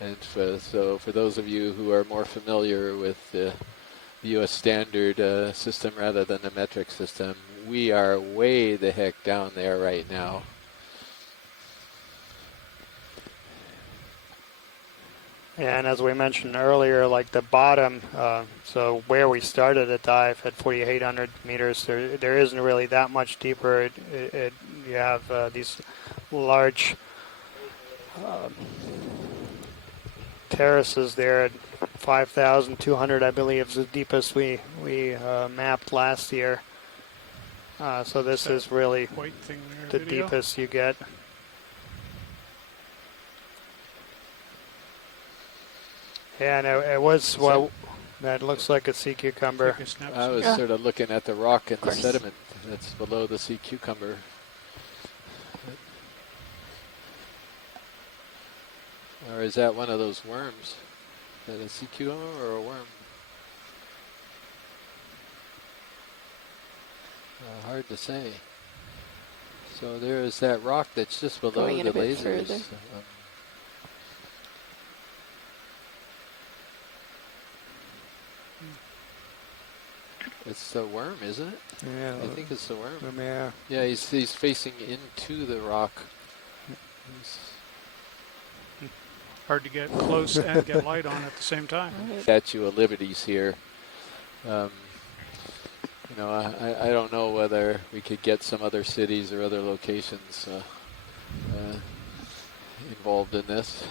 And so for those of you who are more familiar with the U.S. standard system rather than the metric system, we are way the heck down there right now. And as we mentioned earlier, like the bottom, so where we started the dive at 4,800 meters, there isn't really that much deeper. You have these large terraces there at 5,200, I believe, is the deepest we mapped last year. So this is really White thing there, the video? deepest you get. Yeah, and it was, well, that looks like a sea cucumber. I was sort of looking at the rock and the sediment that's below the sea cucumber. Or is that one of those worms? Is that a sea cucumber or a worm? Hard to say. So there is that rock that's just below Going in the a bit lasers. further. It's the worm, isn't it? Yeah. I think it's the worm. Yeah. Yeah, he's facing into the rock. Hard to get close and get light on at the same time. Statue of Liberty's here. You know, I don't know whether we could get some other cities or other locations involved in this.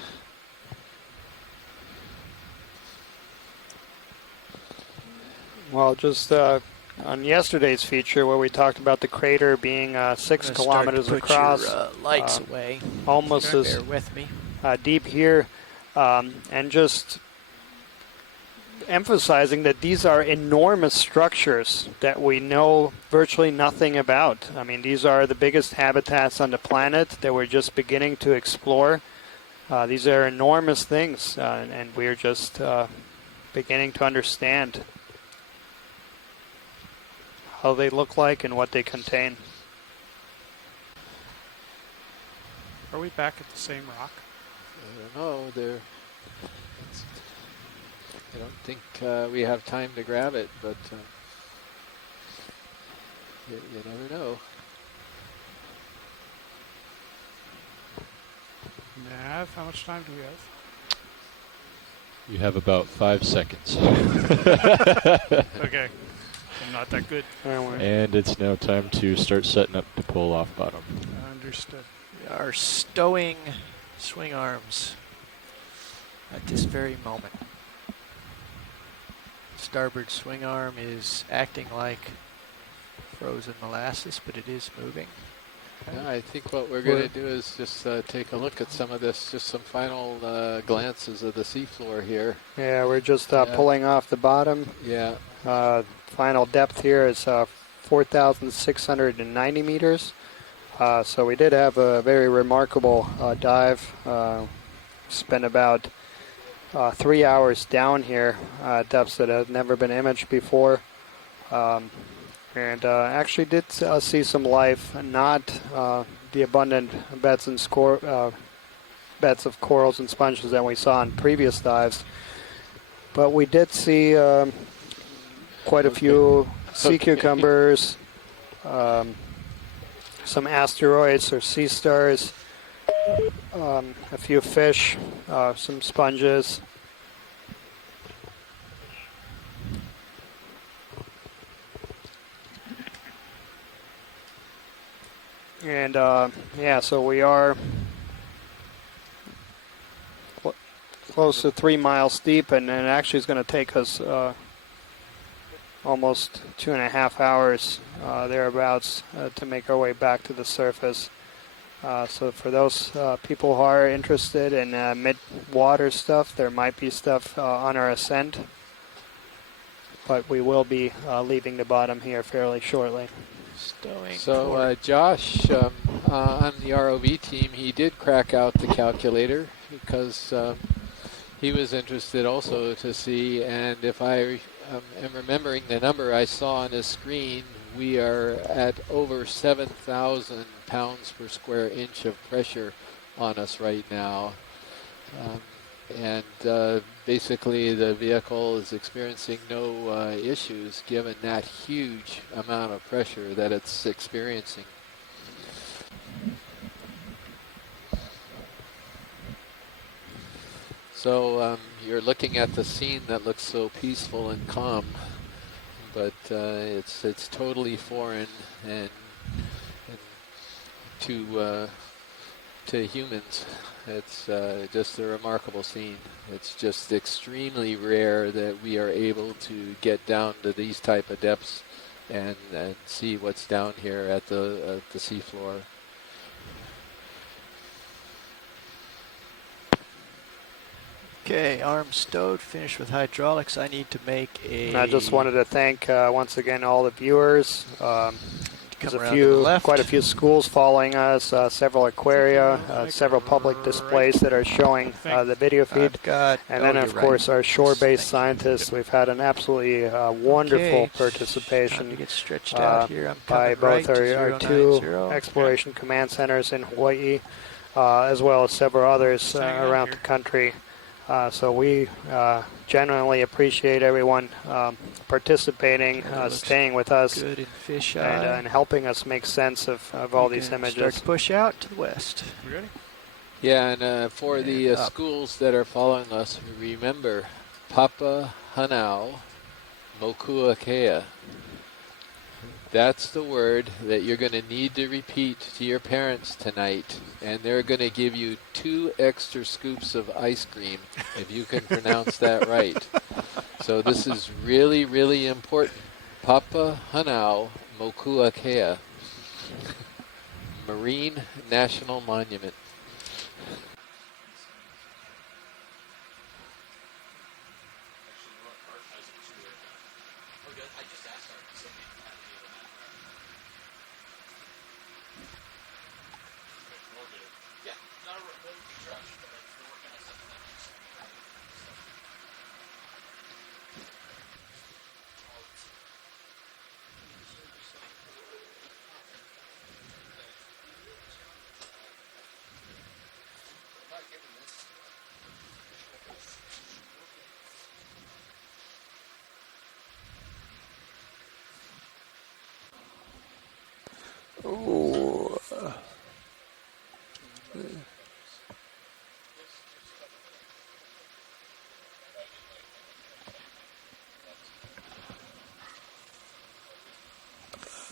Well, just on yesterday's feature where we talked about the crater being 6 kilometers across, Your, lights away. almost Bear as with me. Deep here, and just emphasizing that these are enormous structures that we know virtually nothing about. I mean, these are the biggest habitats on the planet that we're just beginning to explore. These are enormous things, and we're just beginning to understand how they look like and what they contain. Are we back at the same rock? I don't know. I don't think we have time to grab it, but you never know. Nav, how much time do we have? You have about 5 seconds. Okay. I'm not that good. And it's now time to start setting up to pull off bottom. Understood. We are stowing swing arms at this very moment. Starboard swing arm is acting like frozen molasses, but it is moving. Yeah, I think what we're going to do is just take a look at some of this, just some final glances of the seafloor here. Yeah, we're just pulling off the bottom. Yeah. Final depth here is 4,690 meters. So we did have a very remarkable dive. Spent about 3 hours down here, depths that have never been imaged before. And actually did see some life, not the abundant beds of corals and sponges that we saw in previous dives. But we did see quite a few sea cucumbers, some asteroids or sea stars, a few fish, some sponges. And yeah, so we are close to 3 miles deep, and it actually is going to take us almost 2.5 hours thereabouts to make our way back to the surface. So for those people who are interested in mid-water stuff, there might be stuff on our ascent, but we will be leaving the bottom here fairly shortly. So Josh on the ROV team, he did crack out the calculator because he was interested also to see, and if I am remembering the number I saw on his screen, we are at over 7,000 pounds per square inch of pressure on us right now. And basically the vehicle is experiencing no issues given that huge amount of pressure that it's experiencing. So you're looking at the scene that looks so peaceful and calm, but it's totally foreign and to humans. It's just a remarkable scene. It's just extremely rare that we are able to get down to these type of depths and see what's down here at the seafloor. Okay, arms stowed, finished with hydraulics. I need to make a... I just wanted to thank once again all the viewers. There's quite a few schools following us, several aquaria, several public displays that are showing the video feed. And then, of course, our shore-based scientists. We've had an absolutely wonderful participation by both our two exploration command centers in Hawaii, as well as several others around the country. So we genuinely appreciate everyone participating, staying with us, and helping us make sense of all these images. Start to push out to the west. You ready? Yeah, and for the schools that are following us, remember Papa Hanau Mokuakea. That's the word that you're going to need to repeat to your parents tonight, and they're going to give you 2 extra scoops of ice cream if you can pronounce that right. So this is really, really important. Papa Hanau Mokuakea, Marine National Monument. Ooh.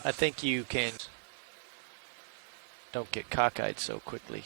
I think you can... Don't get cockeyed so quickly.